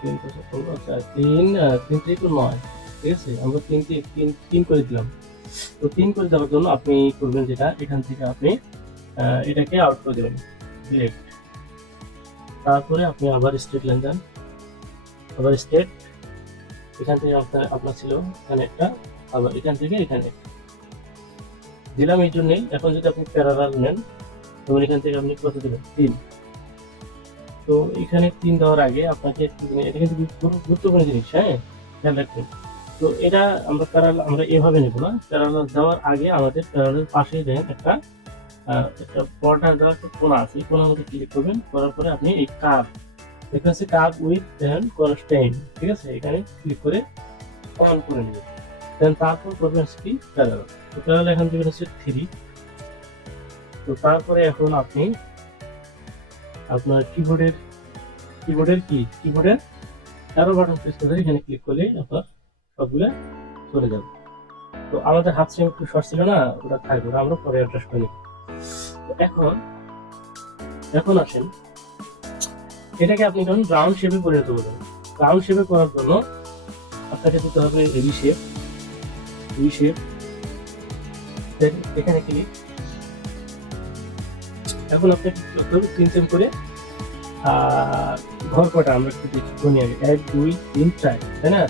3 15, আচ্ছা 3 3 তো 9, ঠিক আছে? আমরা 3 করে দিলাম। তো 3 করে দেওয়ার জন্য আপনি করবেন যেটা, এখান থেকে আপনি এটাকে আউট করে দেবেন ডিরেক্ট। তারপরে আপনি আবার স্ট্রেট লাইন দেন, আবার স্ট্রেট, এখান থেকে আপনার ছিল এখানে একটা, আবার এখান থেকে এখানে দিলাম। এই জন্যই এখন যদি আপনি প্যারালাল নেন, তখন এখান থেকে আপনি কত দিবেন? 3। তো এখানে 3 দেওয়ার আগে আপনাকে একটু, এটা কিন্তু গুরুত্বপূর্ণ জিনিস, হ্যাঁ, খেয়াল রাখবেন। তো এটা আমরা এভাবে নেব না, প্যারালাল দেওয়ার আগে আমাদের প্যারালাল পাশে দেন একটা বর্ডার দেওয়ার একটা কোণা আছে, এই কোণার মধ্যে ক্লিক করবেন। করার পরে আপনি এই কার্ভ, এখানে আছে কার্ভ উইথ দেন কনস্ট্যান্ট, ঠিক আছে? এখানে ক্লিক করে অন করে নেবেন। দেন তারপর করবেন কি প্যারালাল। তো প্যারালাল এখান থেকে হচ্ছে 3। তো তারপরে এখন আপনি আপনার কিবোর্ডের অ্যারো বাটন প্রেস করে এখানে ক্লিক করলে আপনার সবগুলো চলে যাবে। তো আমাদের হাত সিম একটু শর্ট ছিল না, ওটা থাকবে, ওটা আমরা পরে অ্যাড্রেস করি। তো এখন আসেন, এটাকে আপনি যখন রাউন্ড শেপে পরিণত করবেন। রাউন্ড শেপে করার জন্য আপনাকে দিতে হবে রিশেপ, এখানে ক্লিক। এখন আপনাকে করতে হবে 3 করে ঘর কটা আমরা একটু দেখি, গুনি আগে 1 2 3 4, তাই না?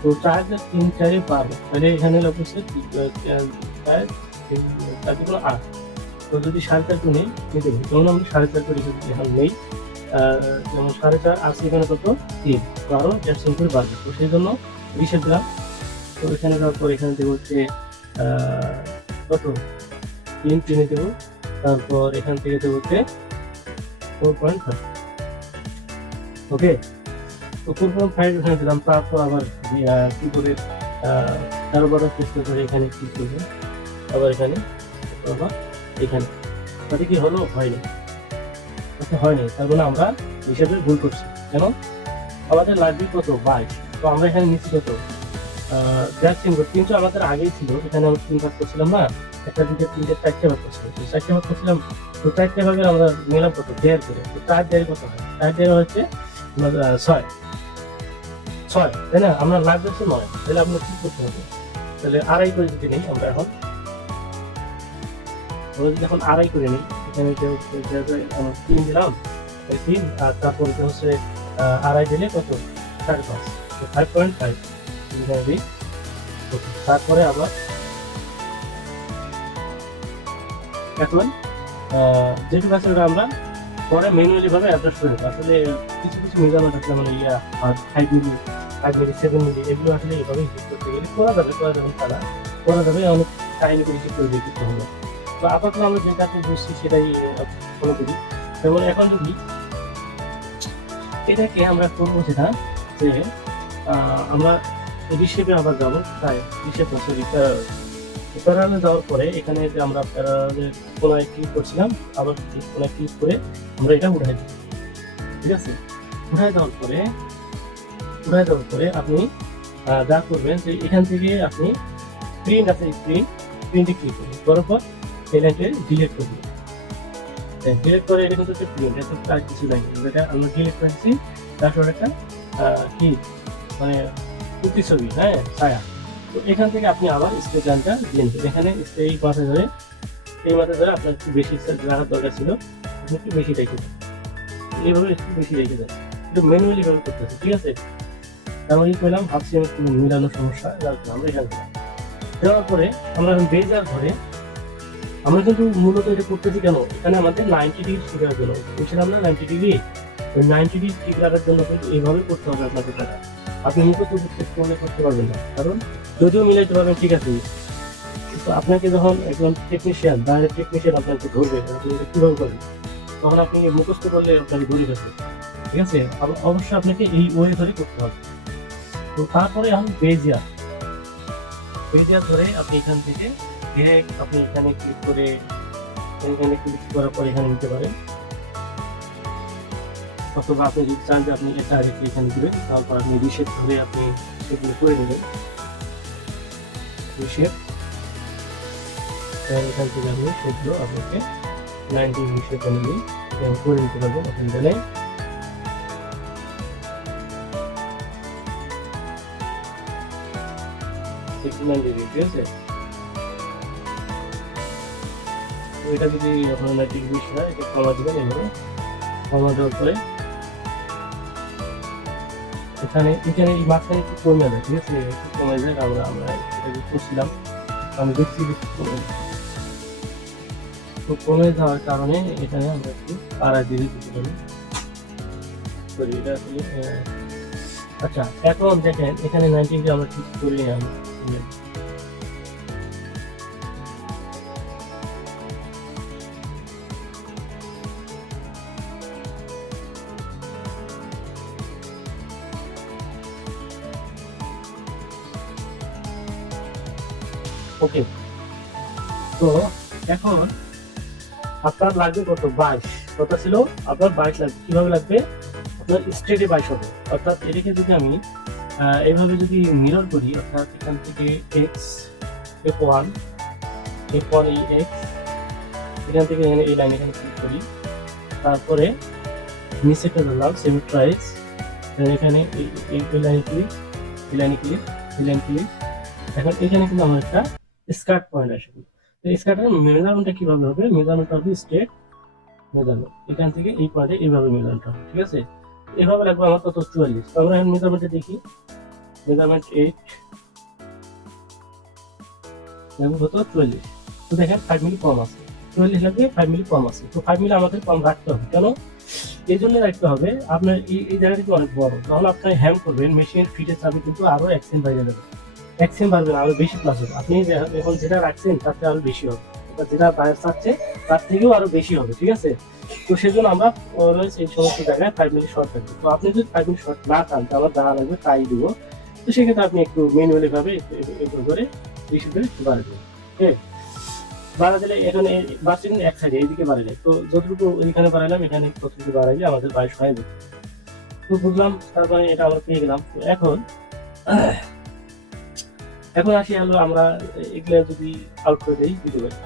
তো 4 3 4 12, তাহলে এখানে লাগছে 8। তো যদি 4.5 গুণে নিতে হবে, তখন আমরা 4.5 করে যদি এখন নেই, যেমন 4.5 আছে, এখানে কত 3, তো আরো 1.5 করে বাড়বে। তো সেই জন্য রিশেপ দিলাম। তো এখানে দেওয়ার পর এখানে দেবো হচ্ছে কত 3 দেবো। তারপর এখান থেকে দেবো হচ্ছে 4.5, ওকে? তো 4.5 এখানে দিলাম। তারপর আবার কি করে 13 চেষ্টা করে এখানে ক্লিক করবো, আবার এখানে, আবার এখানে। তাতে কি হলো? হয়নি। তার মানে আমরা হিসাবে ভুল করছি। কেন? আমাদের লাগবে কত 22, তো আমরা এখানে নিচ্ছি কত 300। আমাদের আগেই ছিল, এখানে আমরা 3 ভাগ করছিলাম না, 1 2 3 4 ভাগ করছিলাম। তো 4 ভাগ করছিলাম, তো 4 ভাগের আমরা নিলাম কত 1.5 করে। তো 4 1.5 কত হয়? 4 1.5 হচ্ছে 6, তাই না? আমরা লাগবে 9, তাহলে আপনার কি করতে হবে? তাহলে 2.5 করে যদি নেই আমরা এখন, যখন 2.5 করে নিই, এখানে আমরা 3 দিলাম, 3, আর তারপর হচ্ছে 2.5 দিলে কত 5.5, 5.5 এখানে দিই। তারপরে আবার এখন যেটুকু আছে ওটা আমরা পরে ম্যানুয়ালি ভাবে অ্যাডজাস্ট করে নেবো। আসলে কিছু মিজানো থাকলে মানে 5 মিলি 7 মিলি এগুলো আসলে এইভাবে হিট করতে গেলে করা যাবে অনেক টাইম করে হিট করে দিতে হবে। তো আপাতত আমরা যে কাজটা বুঝছি সেটাই ফলো করি। যেমন এখন যদি এটাকে আমরা করবো যেটা, যে আমরা রিশেপে আবার যাবো, তাই রিশেপ প্যারালালে যাওয়ার পরে এখানে যে আমরা প্যারালালের কোনায় ক্লিক করছিলাম, আবার কোনায় ক্লিক করে আমরা এটা উঠাই দিই, ঠিক আছে? উঠাই দেওয়ার পরে আপনি যা করবেন যে এখান থেকে আপনি প্রিন্ট আছে, প্রিন্টে ক্লিক করবেন, করার পর এই লাইনটা ডিলিট করবেন। ডিলিট করে এটা কিন্তু প্রিন্ট, এটা আর কিছু নাই, এটা আমরা ডিলিট করেছি। তারপর একটা কি মানে প্রতিছবি, হ্যাঁ, ছায়া। তো এখান থেকে আপনি আবার স্কেচ লাইনটা দিয়ে নেবেন। এখানে এই মাথায় ধরে আপনার একটু বেশি রাখার দরকার ছিল, একটু বেশি রেখে দেন, এইভাবে একটু বেশি রেখে দেন, একটু ম্যানুয়ালি ভাবে করতে হবে, ঠিক আছে? তারপরে কি করলাম, ভাবছি মিলানোর সমস্যা, আমরা এখানে দেওয়ার পরে আমরা বেজার ধরে আমরা কিন্তু মূলত এটা করতেছি কেন, এখানে আমাদের 90 ডিগ্রি ঠিক রাখার জন্য বলছিলাম না, 90 ডিগ্রি। ওই 90 ডিগ্রি ঠিক রাখার জন্য কিন্তু এইভাবে করতে হবে আপনাকে। টাকা আপনি মুখস্থ করতে পারবেন না, কারণ যদিও মিলাইতে পারবেন, ঠিক আছে, তো আপনাকে যখন একজন টেকনিশিয়ান বাইরের টেকনিশিয়ান আপনাকে ধরবে, আপনি এটা কিভাবে করবেন, তখন আপনি মুখস্থ করলে আপনাকে ধরে ফেলবে। ঠিক আছে, অবশ্যই আপনাকে এই ওয়ে ধরে করতে হবে। তো তারপরে এখন বেজিয়ার ধরে আপনি এখান থেকে ডিরেক্ট আপনি এখানে ক্লিক করে, এখানে ক্লিক করার পর এখানে নিতে পারেন, অথবা আপনি যদি চান যে আপনি এটা রেখে এখানে দেবেন, তারপর আপনি রিশেপ ধরে আপনি সেগুলো করে নেবেন। রিশেপ এখান থেকে আপনি সেগুলো আপনাকে 90 রিশেপ অনুযায়ী করে নিতে পারবেন, অসুবিধা নেই। ঠিক আছে, এটা যদি আপনার 90 বেশি হয় এটা কমা দেবেন। এভাবে কমা দেওয়ার পরে এখানে এই মাঝখানে একটু কমে যায়। ঠিক আছে, একটু কমে যায়, আমরা এটা করছিলাম, আমি দেখছি তো কমে যাওয়ার কারণে এখানে আমরা একটু পাড়া দিয়ে দিতে পারি। এটা আসলে আচ্ছা, এখন দেখেন এখানে 90 আমরা ঠিক করে নিলাম। ওকে, তো এখন আপনার লাগবে কত, 22 কথা ছিল আপনার 22 লাগবে। কিভাবে লাগবে, আপনার স্ট্রেটে 22 হবে। অর্থাৎ এটাকে যদি আমি এইভাবে যদি মিরর করি, অর্থাৎ এখান থেকে এক্স F1 এই এক্স, এখান থেকে এখানে এই লাইন এখানে ক্লিক করি, তারপরে নিচেটা ধরলাম সিমেট্রাইজ, এখানে এই লাইনে ক্লিক, এই লাইনে ক্লিক, এই লাইন ক্লিক। এখন এখানে কিন্তু আমার একটা স্কার্ট পয়েন্ট আসবে। তো স্কার্টের মেজারমেন্টটা কিভাবে হবে, মেজারমেন্ট হবে স্ট্রেট মেজারমেন্ট, এখান থেকে এই পয়েন্টে এইভাবে মেজারমেন্ট হবে। ঠিক আছে, এভাবে লাগবে আমার কত, 44। তো আমরা এখন মেজারমেন্টে দেখি, মেজারমেন্ট 8 লাগবে কত, 44। তো দেখেন 5 মিলি কম আছে, 44 লাগবে, 5 মিলি কম আছে। তো 5 মিলি আমাদের কম রাখতে হবে, কেন এই জন্য রাখতে হবে, আপনার এই জায়গাটা কিন্তু অনেক বড়, তাহলে আপনি হ্যাম করবেন, মেশিন ফিটের চাপে কিন্তু আরো 1 সেন্ট বাইরে যাবে, 1 সেন্ট বাড়বে, আরো বেশি প্লাস হবে। আপনি এখন যেটা রাখছেন তার থেকে আরো বেশি হবে, যেটা বাইরে চাচ্ছে তার থেকেও আরো বেশি হবে। ঠিক আছে, তো সেজন্য আমরা অলওয়েজ এই সমস্ত জায়গায় 5 মিনিট শর্ট থাকবে। তো আপনি যদি 5 মিনিট শর্ট না খান, তাহলে যা লাগবে তাই দিব। তো সেক্ষেত্রে আপনি একটু ম্যানুয়ালি ভাবে একটু করে বেশি করে বাড়া দেবেন। ঠিক বাড়া দিলে এখানে বাড়ছে কিন্তু এক সাইডে, এইদিকে বাড়ালে, তো যতটুকু এখানে বাড়ালাম এখানে ততটুকু বাড়াইলে আমাদের 22 হয়ে যাবে। তো বুঝলাম, তারপরে এটা আমরা পেয়ে গেলাম। তো এখন আসি হলো, আমরা এগুলো যদি আউট করে দিই দিতে পারি,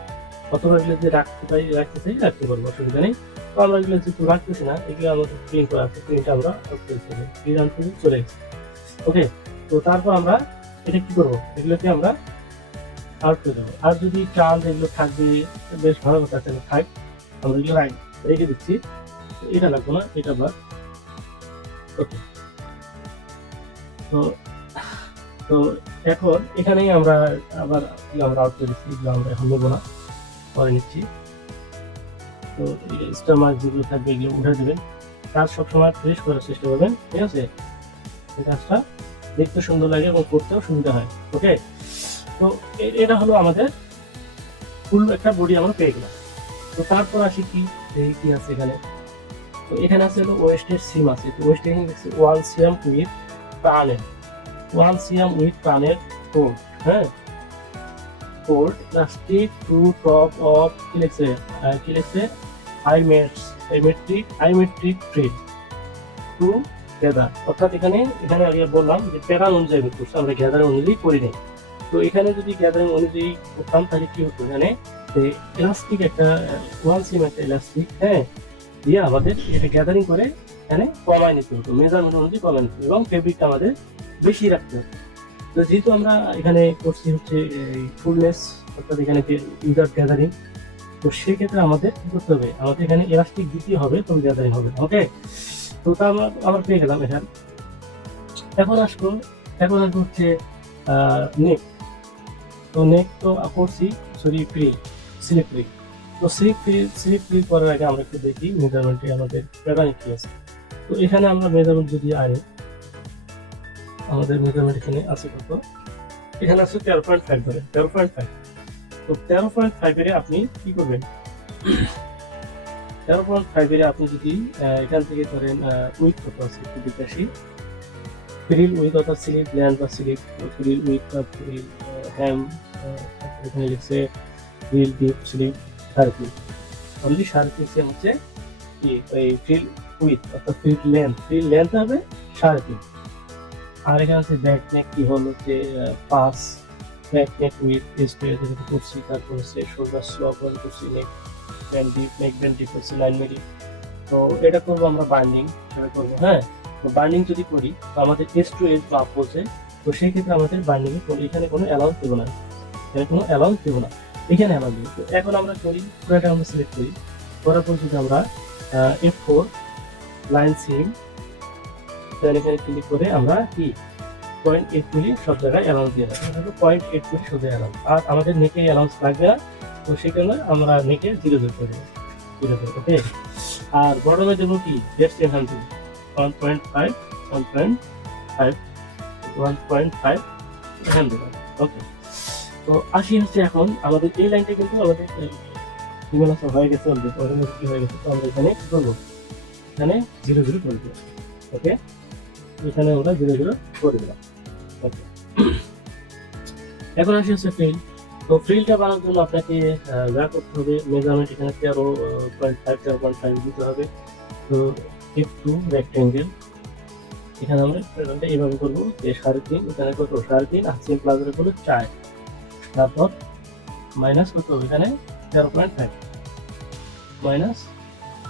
অথবা এগুলো যদি রাখতে পারবো, অসুবিধা নেই। তো আমরা এগুলো যেহেতু রাখতেছি না, এগুলো আমাদের প্রিন্ট করা আছে, প্রিন্ট আমরা আউট করে দিতে হবে, প্রিন্ট আউট করে চলে গেছে। ওকে, তো তারপর আমরা এটা কি করবো, এগুলোকে আমরা আউট করে দেবো। আর যদি চাল এগুলো থাকবে, বেশ ভালো কথা, তাহলে থাক, আমরা এগুলো রেখে দিচ্ছি। এটা লাগবো না, এটা আবার ওকে। তো এখন এখানেই আমরা আবার আমরা আউট করে দিচ্ছি, এগুলো আমরা এখন নেবো না, পরে নিচ্ছি। তো স্টার মার্ক যেগুলো থাকবে এগুলো উঠে দেবেন, কাজ সবসময় ফ্রেশ করার চেষ্টা করবেন। ঠিক আছে, এই কাজটা দেখতে সুন্দর লাগে এবং করতেও সুবিধা হয়। ওকে, তো এটা হলো আমাদের ফুল একটা বডি আমরা পেয়ে গেলাম। তো তারপর আসি কি আছে এখানে, তো এখানে আছে হলো ওয়েস্টের সিম আছে। তো ওয়েস্টে এখানে দেখছি 1 সিএম উইথ প্রাণের, 1 সিএম উইথ প্রাণের কোড, হ্যাঁ, code plastic to top of কি লিখছে আইমেট্রিক ট্রি টু গ্যাদার। অর্থাৎ এখানে আগে বললাম যে প্যাটার্ন অনুযায়ী করছে, আমরা গ্যাদার অনুযায়ী করি নাই। তো এখানে যদি গ্যাদারিং অনুযায়ী করতাম তাহলে কি হতো, এখানে ইলাস্টিক একটা 1 সিএম একটা ইলাস্টিক, হ্যাঁ, দিয়ে আমাদের এটা গ্যাদারিং করে এখানে কমায় নিতে হতো, মেজারমেন্ট অনুযায়ী কমায় নিতে হতো, এবং ফেব্রিকটা আমাদের বেশি রাখতে হতো। তো যেহেতু আমরা এখানে করছি হচ্ছে ফুলনেস, অর্থাৎ এখানে উইদাউট গ্যাদারিং, তো সেক্ষেত্রে আমাদের কি করতে হবে, আমাদের এখানে ইলাস্টিক দিতে হবে, তো গ্যাদারিং হবে। ওকে, তো তা আমরা পেয়ে গেলাম এখানে। এখন আসবো হচ্ছে নেক। তো নেক তো করছি, স্লিপ ফ্রি। তো স্লিপ ফ্রি করার আগে আমরা একটু দেখি মেজারমেন্টে আমাদের প্যাটার্ন কি আছে। তো এখানে আমরা মেজারমেন্ট যদি আনি, আমাদের মেজারমেন্ট এখানে আছে কত, এখানে আছে 13.5 ধরে 13.5। তো 13.5 এর আপনি কি করবেন, 13.5 এর আপনি যদি এখান থেকে ধরেন উইথ কত আছে একটু দেখে আসি, ফ্রিল উইথ অর্থাৎ স্লিপ লেন্থ বা স্লিপ ফ্রিল উইথ বা ফ্রিল হ্যাম, এখানে লিখছে ফ্রিল ডিপ স্লিপ 3.5, অনলি 3.5 হচ্ছে কি এই ফ্রিল উইথ অর্থাৎ ফ্রিল লেন্থ হবে 3.5। আর এখানে আছে ব্যাক নেক কি হলো যে 5, ব্যাক নেক উইথ স্ট্রেট যেটা করছি, তারপর হচ্ছে শোল্ডার স্লপ করছি, নেক ব্যান্ড ডিপ হচ্ছে 9 মিলি। তো এটা করবো আমরা বাইন্ডিং, সেটা করবো হ্যাঁ। তো বাইন্ডিং যদি করি তো আমাদের এস টু এস মাপ বলছে, তো সেই ক্ষেত্রে আমাদের বাইন্ডিং এখানে কোনো অ্যালাউন্স দেবো না, এখানে কোনো অ্যালাউন্স দেবো না, এখানে অ্যালাউন্স দেবো। তো এখন আমরা করি, পুরোটা আমরা সিলেক্ট করি, করার পর যদি আমরা F4 লাইন সিম, তাহলে এখানে ক্লিক করে আমরা কি 0.8 মিলি সব জায়গায় অ্যালাউন্স দিয়ে রাখবো, 0.8 মিলি শুধু অ্যালাউন্স, আর আমাদের নেকে অ্যালাউন্স লাগবে না। তো সেখানে আমরা নেকে 0 করে দেবো, 0 ওকে। আর বটমে দেবো কি জাস্ট এখান থেকে 1.5 1.5 এখান দেবো ওকে। তো আসি হচ্ছে এখন আমাদের এই লাইনটা কিন্তু আমাদের হয়ে গেছে অলরেডি, কি হয়ে গেছে। তো আমরা এখানে কি করবো, এখানে 0 করে দেবো ওকে, এখানে আমরা 0 করে দিলাম ওকে। এখন আসি হচ্ছে ফ্রিল। তো ফ্রিলটা বানানোর জন্য আপনাকে যা করতে হবে, মেজারমেন্ট এখানে 13.5 দিতে হবে। তো F2 রেক্টেঙ্গেল, এখানে আমরা এইভাবে করবো যে 3.5, এখানে কত 3.5, আর সেম প্লাজের হলো 4, তারপর মাইনাস কত এখানে 0.5 মাইনাস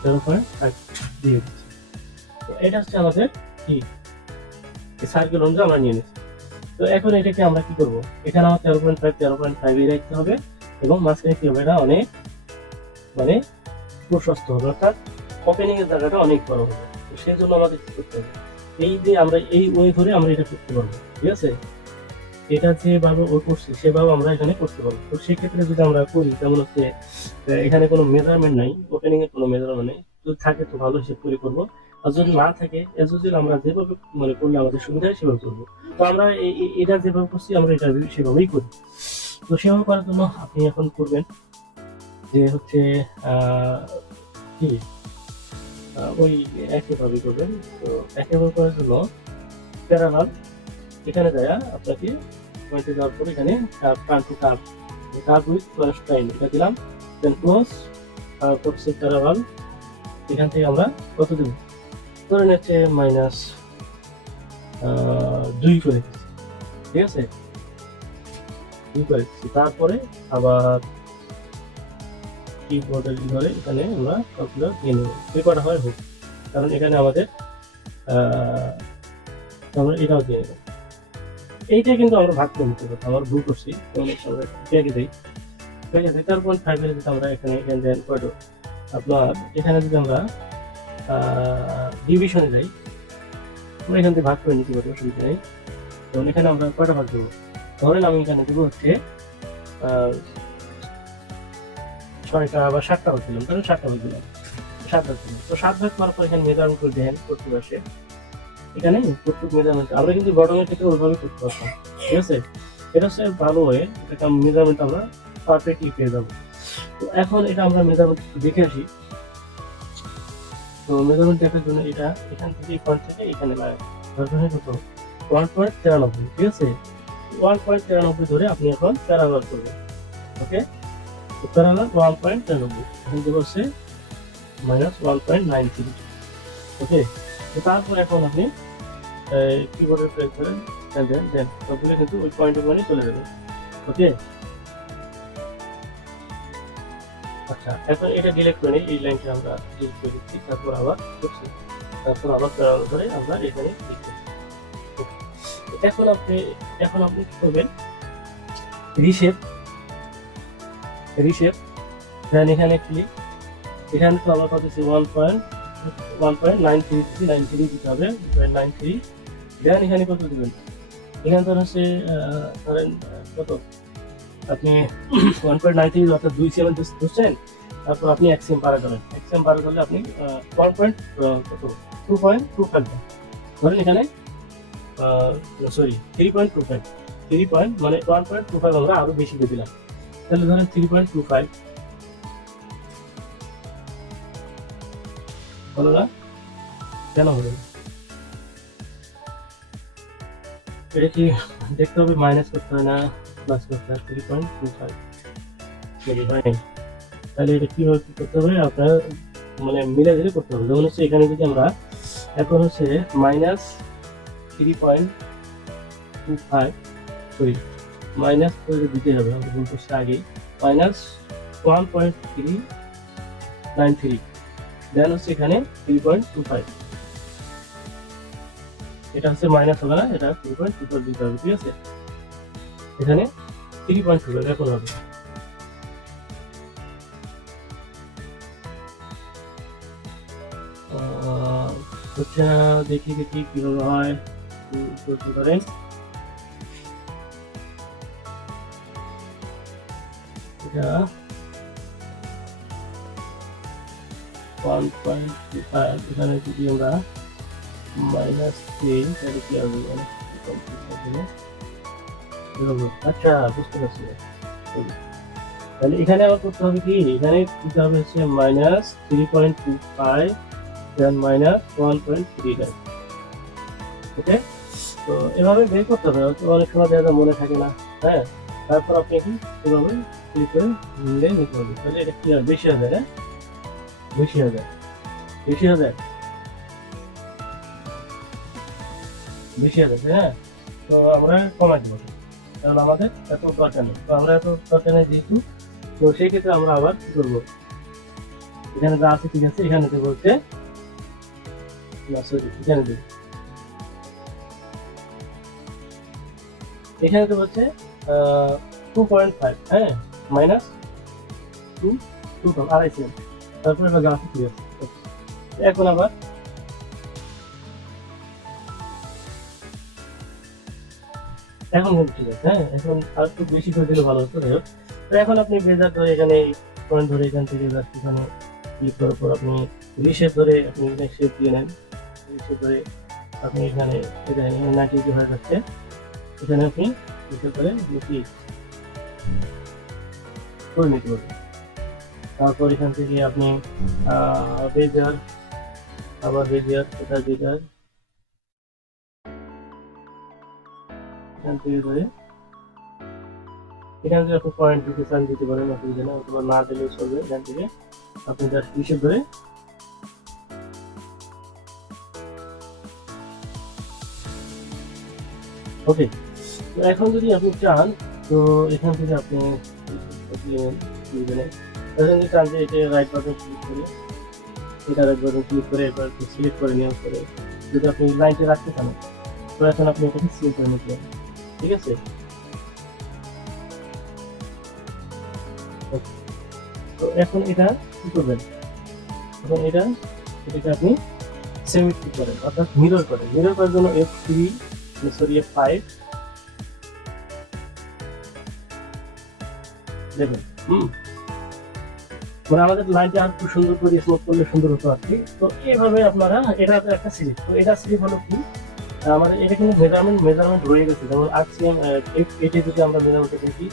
0.5 দিয়ে দিচ্ছি। তো এটা হচ্ছে আমাদের কি সার্কেল অনুযায়ী আমরা নিয়ে নিচ্ছি। তো এখন এটাকে আমরা কি করবো, এখানে আমার 13.5 রাখতে হবে, এবং মাঝখানে কি হবে, এটা অনেক মানে প্রশস্ত হবে, অর্থাৎ ওপেনিং এর জায়গাটা অনেক বড় হবে। তো সেই জন্য আমাদের কি করতে হবে, এই যে আমরা এই ওয়ে ধরে আমরা এটা করতে পারবো, ঠিক আছে। এটা যেভাবে ও করছি সেভাবে আমরা এখানে করতে পারবো। তো সেক্ষেত্রে যদি আমরা করি, যেমন হচ্ছে এখানে কোনো মেজারমেন্ট নাই, ওপেনিং এর কোনো মেজারমেন্ট নেই, যদি থাকে তো ভালো হিসেব করে করবো, আর যদি না থাকে যদি আমরা যেভাবে মনে করলে আমাদের সুবিধা হয় সেভাবে করবো। তো আমরা এটা যেভাবে করছি আমরা এটা সেভাবেই করি। তো সেভাবে করার জন্য আপনি এখন করবেন যে হচ্ছে কি ওই একইভাবে করবেন। তো একইভাবে করার জন্য প্যারালাল এখানে যায় আপনাকে পয়েন্টে যাওয়ার পর এখানে turn to curve with plus time এটা দিলাম, দেন ক্লোজ, তারপর হচ্ছে প্যারালাল, এখান থেকে আমরা কত দেব, ধরে নিচ্ছে -2 করে দিচ্ছি, ঠিক আছে 2 করে দিচ্ছি। তারপরে আবার কিবোর্ডের ধরে এখানে আমরা সবগুলো দিয়ে নেব, পেপারটা হয় হোক, কারণ এখানে আমাদের আমরা এটাও দিয়ে নেব। এইটা কিন্তু আমরা ভাগ করে নিতে পারবো, আমার ভুল করছি, দেখে দিই। ঠিক আছে, 13.5 যদি আমরা এখানে দেন কত, আপনার এখানে যদি আমরা ডিভিশনে যাই, আমরা এখান থেকে ভাগ করে নিতে পারবো, অসুবিধা নেই। তখন এখানে আমরা কয়টা ভাগ দেবো, ধরেন আমি এখানে দেবো হচ্ছে 6টা বা 7টা ভাগ দিলাম, তাহলে 7টা ভাগ দিলাম, 7 ভাগ দিলাম। তো 7 ভাগ করার পর এখানে মেজারমেন্ট করে দেন করতে আসে, এখানে প্রত্যেক মেজারমেন্ট আমরা কিন্তু বটমের ক্ষেত্রে ওইভাবে করতে পারতাম, ঠিক আছে। এটা হচ্ছে ভালো হয়ে এটা মেজারমেন্ট আমরা পারফেক্টলি পেয়ে যাবো। তো এখন এটা আমরা মেজারমেন্ট দেখে আসি। তো মেজারমেন্ট দেখার জন্য এটা এখান থেকে পয়েন্ট থেকে এখানে লাগে কত 1.93, ঠিক আছে। 1.93 ধরে আপনি এখন প্যারালাল করবেন ওকে। তো প্যারালাল 1.93 এখন দেবো হচ্ছে -1.93 ওকে। তো তারপর এখন আপনি কিবোর্ডে প্রেস করেন, দেন সবগুলো কিন্তু ওই পয়েন্টের মানে চলে যাবে ওকে। আচ্ছা, এখন এটা ডিলিট করে এই লাইনটা আমরা ডিলিট করে দিচ্ছি, তারপর আবার করছি, তারপর আবার প্যারালাল করে আমরা এখানে ক্লিক করছি। এখন আপনি কি করবেন, রিশেপ দেন এখানে ক্লিক, এখানে তো আমার কত 1.93 দিতে হবে, 93, দেন এখানে কত দেবেন, এখানে তো হচ্ছে ধরেন কত আপনি 1.93 অর্থাৎ 2 সেম ধরছেন, তারপর আপনি 1 সেম পারা করেন, 1 সেম পারা করলে আপনি 2.25 ধরেন এখানে সরি 3.25 মানে 1.25 আমরা আরো বেশি দিয়ে দিলাম, তাহলে ধরেন 3.25 হলো না? কেন হলো না? এটা কি দেখতে হবে, মাইনাস করতে হয় না প্লাস করতে হয়? 3.25 হয় নাই। তাহলে এটা কিভাবে কি করতে হবে আপনার মানে মিলে দিলে করতে হবে। যেমন হচ্ছে এখানে যদি আমরা এখন হচ্ছে মাইনাস 3.25 সরি মাইনাস করে দিতে হবে, আমরা ভুল করছি আগেই, মাইনাস 1.393 দেন হচ্ছে এখানে 3.25, এটা হচ্ছে মাইনাস হবে না, এটা 3.25 দিতে হবে। ঠিক আছে, এখানে 3.25 এখন হবে। হচ্ছে না, দেখি দেখি কিভাবে হয় করতে পারেন। এটা 1.25 এখানে যদি আমরা মাইনাস 3 তাহলে কি হবে? আচ্ছা, বুঝতে পারছি। তাহলে এখানে আবার করতে হবে কি, এখানে দিতে হবে হচ্ছে মাইনাস 3.25 দেন মাইনাস 1.39। ওকে, তো এভাবে বের করতে হবে, অনেক সময় দেখা যায় মনে থাকে না। হ্যাঁ, তারপর আপনি কি এভাবে ক্লিক করে নিলে নিতে হবে। তাহলে এটা কি হয়? বেশি হবে, হ্যাঁ বেশি হবে, বেশি হবে, বেশি হবে, হ্যাঁ। তো আমরা কমাই দেবো, কারণ আমাদের এত দরকার নেই। তো আমরা এত দরকার নেই যেহেতু, তো সেই ক্ষেত্রে আমরা আবার কি করবো, এখানে যা আছে ঠিক আছে, এখানে তো বলছে না, সরি এখানে দেব, এখানে তো বলছে 2.5, হ্যাঁ মাইনাস 2 2.5, তারপরে যা আছে ঠিক আছে। এখন আবার এখন কিন্তু ঠিক আছে, হ্যাঁ এখন আর একটু বেশি করে দিলে ভালো হতো। তো এখন আপনি বেজার ধরে এখানে পয়েন্ট ধরে এখান থেকে যাচ্ছে, এখানে ক্লিক করার পর আপনি রিশেপ ধরে আপনি এখানে শেপ দিয়ে নেন, রিশেপ ধরে আপনি এখানে এখানে 90 হয়ে যাচ্ছে, এখানে আপনি রিশেপ করে কি করে নিতে পারবেন। তারপর এখান থেকে আপনি বেজার, আবার বেজার, এটা বেজার, এখান থেকে ধরে এখানে যদি আপনি পয়েন্ট দিতে চান দিতে পারেন, অসুবিধা নেই, অথবা না দিলেও চলবে। এখান থেকে আপনি জাস্ট হিসেব ধরে ওকে। তো এখন যদি আপনি চান, তো এখান থেকে আপনি যদি চান যে এটা রাইট বাটন ক্লিক করে, এটা রাইট বাটন ক্লিক করে এবার সিলেক্ট করে নেওয়ার পরে যদি আপনি লাইনটা রাখতে চান, তো এখন আপনি এটাকে সিলেক্ট করে নিতে পারেন। ঠিক আছে, তো এখন এটা কি করবেন, এখন এটাকে আপনি সেমিট করেন, অর্থাৎ মিরর করেন। মিরর করার জন্য F3 সরি F5 দেখুন। মানে আমাদের লাইনটা আর খুব সুন্দর করে স্মুথ করলে সুন্দর হতো আর কি। তো এইভাবে আপনারা, এটা তো একটা সিরিজ, তো এটা সিরিজ হলো কি, আমাদের এটা কিন্তু মেজারমেন্ট রয়ে গেছে। যেমন RCM F8 যদি আমরা মেজারমেন্টে দেখি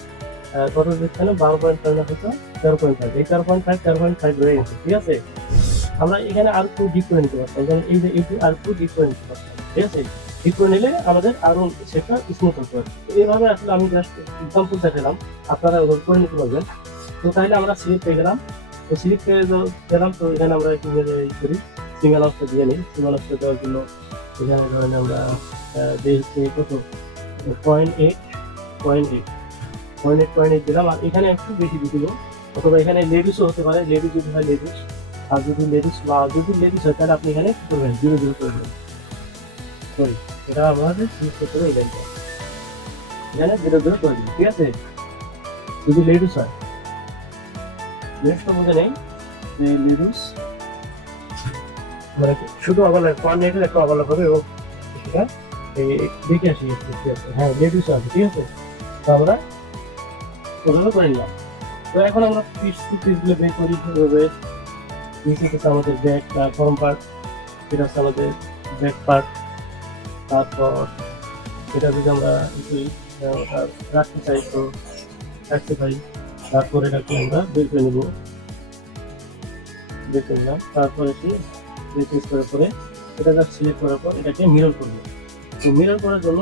কত দিচ্ছে না, 12.5 না কত 13.5, এই 13.5 রয়ে গেছে। ঠিক আছে, আমরা এখানে আর একটু ডিপ করে নিতে পারতাম, যেমন এই যে এইটু আর একটু ডিপ করে নিতে পারতাম। ঠিক আছে, ডিপ করে নিলে আমাদের আরো সেটা স্মুথ হতে পারে। এইভাবে আসলে আমি জাস্ট এক্সাম্পল দেখালাম, আপনারা ওভাবে করে নিতে পারবেন। তো তাহলে আমরা সিলেক্ট পেয়ে গেলাম, তো সিলেক্ট পেয়ে গেলাম। তো এখানে আমরা একটু করি, সিঙ্গেল অফটা দিয়ে নিই। সিঙ্গেল অফটা দেওয়ার জন্য এখানে ধরেন আমরা দেখছি কত 0.8 দিলাম, আর এখানে একটু বেশি দিয়ে দিব, অথবা এখানে লেডিসও হতে পারে, লেডিস যদি হয় লেডিস, আর যদি লেডিস হয় তাহলে আপনি এখানে কি করবেন, 0 করবেন। সরি, এটা আমাদের সিলেক্ট করতে হবে, এখানে 0 করে দিন। ঠিক আছে, যদি লেডিস হয়, লেডিসটা বুঝে নেই যে লেডিস মানে শুধু অবলা কোঅর্ডিনেটের একটা অবলা হবে, এবং সেটা দেখে আসি। হ্যাঁ লেডিস আছে, ঠিক আছে, তো আমরা ওগুলো করে নিলাম। তো এখন আমরা পিসগুলো বের করি কীভাবে। পিস হচ্ছে আমাদের ব্যাক ফর্ম পার্ট, এটা হচ্ছে আমাদের ব্যাক পার্ট। তারপর এটা যদি আমরা রাখতে চাই তো রাখতে পারি, তারপর এটাকে আমরা বের করে নেব, বের করলাম। তারপরে কি রিপ্লেস করার পরে এটা জাস্ট সিলেক্ট করার পর এটাকে মিরর করব। তো মিরর করার জন্য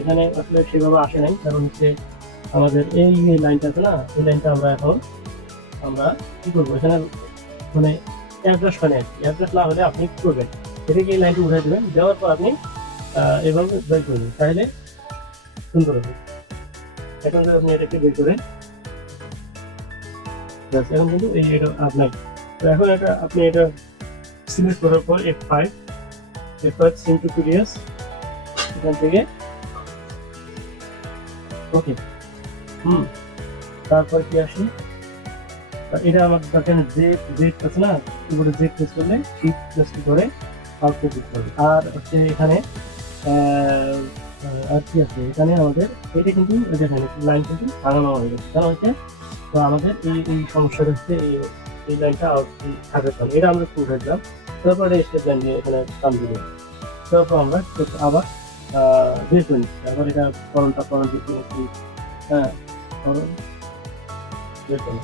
এখানে আসলে সেভাবে আসে নাই, কারণ হচ্ছে আমাদের এই লাইনটা আছে না, এই লাইনটা আমরা কি করবো এখানে মানে অ্যাডজাস্ট হয় না। অ্যাডজাস্ট না হলে আপনি কি করবেন, এটাকে এই লাইনটা উঠে দেবেন, দেওয়ার পর আপনি এভাবে বের করবেন, তাহলে সুন্দর হবে। এখন যদি আপনি এটাকে বের করেন, এখন কিন্তু এই এটা আপনার। তো এখন এটা আপনি এটা সিলেক্ট করার পর F5 সিম্পল পিডিএস এখান থেকে ওকে। তারপর কি আসে, এটা আমার দেখেন জেড আছে না, কিবোর্ডে জেড প্রেস করলে শিফট প্রেস করে আউটপুট দিতে হবে। আর হচ্ছে এখানে আর কি আছে, এখানে আমাদের এটা কিন্তু দেখেন লাইন কিন্তু ভাঙানো হয়ে গেছে, কারণ হচ্ছে তো আমাদের এই সমস্যাটা হচ্ছে এই লাইনটা আউটপুট থাকার কারণে এটা আমরা একটু উঠে দিলাম। তারপরে স্টেপ লাইন দিয়ে এখানে টান দিব, তারপর আমরা আবার বের করে নিচ্ছি। আবার এটা করণ দিতে নিচ্ছি, হ্যাঁ করণ বের করে।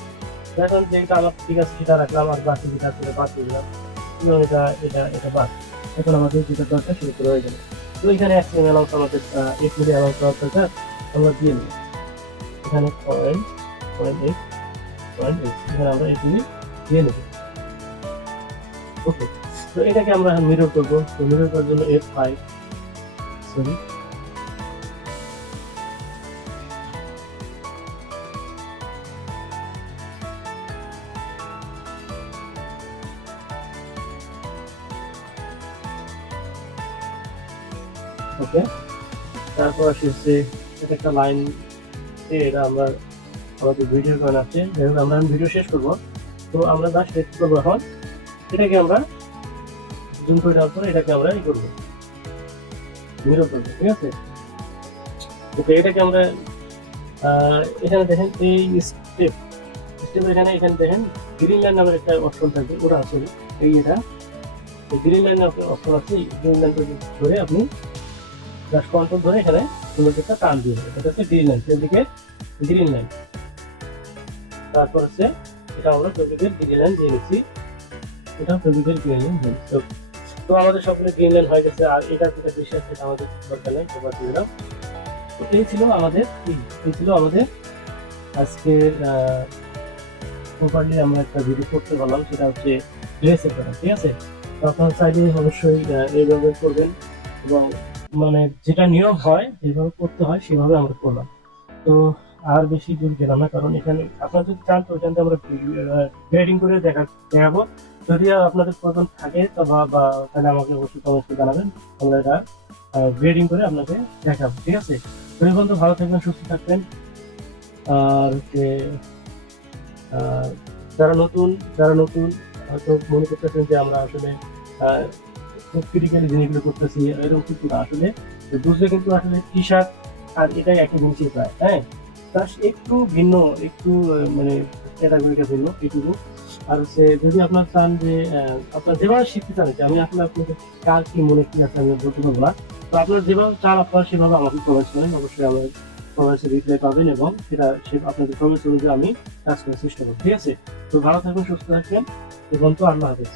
এখন যেটা আমার ঠিক আছে সেটা রাখলাম, আর বাকি যেটা ছিল বাদ দিয়ে দিলাম, এবং এটা বাদ। এখন আমাদের যেটা দরকার সেটা করে হয়ে গেল। তো এখানে এক্সট্রিম অ্যালাউন্স আমাদের এক্সট্রিম অ্যালাউন্স করার দরকার, আমরা দিয়ে নেব এখানে পয়েন্ট এখানে আমরা এখানে দিয়ে নেব। ওকে, তো এটাকে আমরা মিরর করবো। তো মিরর করার জন্য F5 সরি ওকে। তারপর আসছে এটা একটা লাইন, এটা আমরা আমাদের ভিডিও কারণ আছে, আমরা ভিডিও শেষ করবো। তো আমরা জাস্ট কি করবো, এখন এটাকে আমরা জুম করে দেওয়ার পর এটাকে আমরা ই করবো, মিরর করবো, ঠিক আছে। ওকে, এটাকে আমরা এখানে দেখেন এই স্টেপ এখানে দেখেন গ্রিন লাইন নামের একটা অপশন থাকবে, ওটা আসলে এটা গ্রিন লাইন অপশন আছে। গ্রিন লাইনটা ধরে আপনি জাস্ট কন্ট্রোল ধরে এখানে একটা টান দিয়ে দেবেন, এটা হচ্ছে গ্রিন লাইন, সেদিকে গ্রিন লাইন। তারপর হচ্ছে এটা আমরা ফেব্রিকের গ্রিন লাইন দিয়ে নিচ্ছি, এটা ফেব্রিকের গ্রিন লাইন দিয়ে নিচ্ছি। তো আমাদের সকলে গ্রিন লাইন হয়ে গেছে, আর এটা যেটা বেশি আছে সেটা আমাদের দরকার নেই, সেটা দিয়ে দিলাম। তো এই ছিল আমাদের আজকের প্রপারলি আমরা একটা ভিডিও করতে পারলাম, সেটা হচ্ছে ড্রেসের ব্যাপার, ঠিক আছে। তো আপনারা চাইলে অবশ্যই এইভাবে করবেন, এবং মানে যেটা নিয়ম হয় যেভাবে করতে হয় সেভাবে আমরা করলাম। তো আর বেশি দূর গেলাম না, কারণ এখানে আপনারা যদি চান তো এখান থেকে আমরা গ্রেডিং করে দেখাবো। যদি আপনাদের প্রয়োজন থাকে তো বা তাহলে আমাকে অবশ্যই কমেন্টে জানাবেন, আমরা এটা গ্রেডিং করে আপনাকে দেখাবো, ঠিক আছে। তো এই পর্যন্ত ভালো থাকবেন, সুস্থ থাকবেন। আর হচ্ছে যারা নতুন হয়তো মনে করতেছেন যে আমরা আসলে খুব ক্রিটিক্যালি জিনিসগুলো করতেছি, এরকম কিছু না। আসলে বুঝলে কিন্তু আসলে টি শার্ট আর এটাই একই জিনিসই প্রায়, হ্যাঁ। তার একটু ভিন্ন, একটু মানে ক্যাটাগরিটা ভিন্ন এইটুকু। আর হচ্ছে যদি আপনার চান যে আপনার যেভাবে শিখতে চান, আমি আসলে আপনাদের কার কি মনে কি আছে আমি বলতে পারবো না। তো আপনার যেভাবে চান আপনারা সেভাবে আমাকে কমেন্টস করেন, অবশ্যই আমার কমেন্টসের রিপ্লাই পাবেন, এবং সেটা আপনাদের কমেন্টস অনুযায়ী আমি কাজ করার চেষ্টা করবো, ঠিক আছে। তো ভালো থাকবেন, সুস্থ থাকবেন, এবং তো আল্লাহ হাফেজ।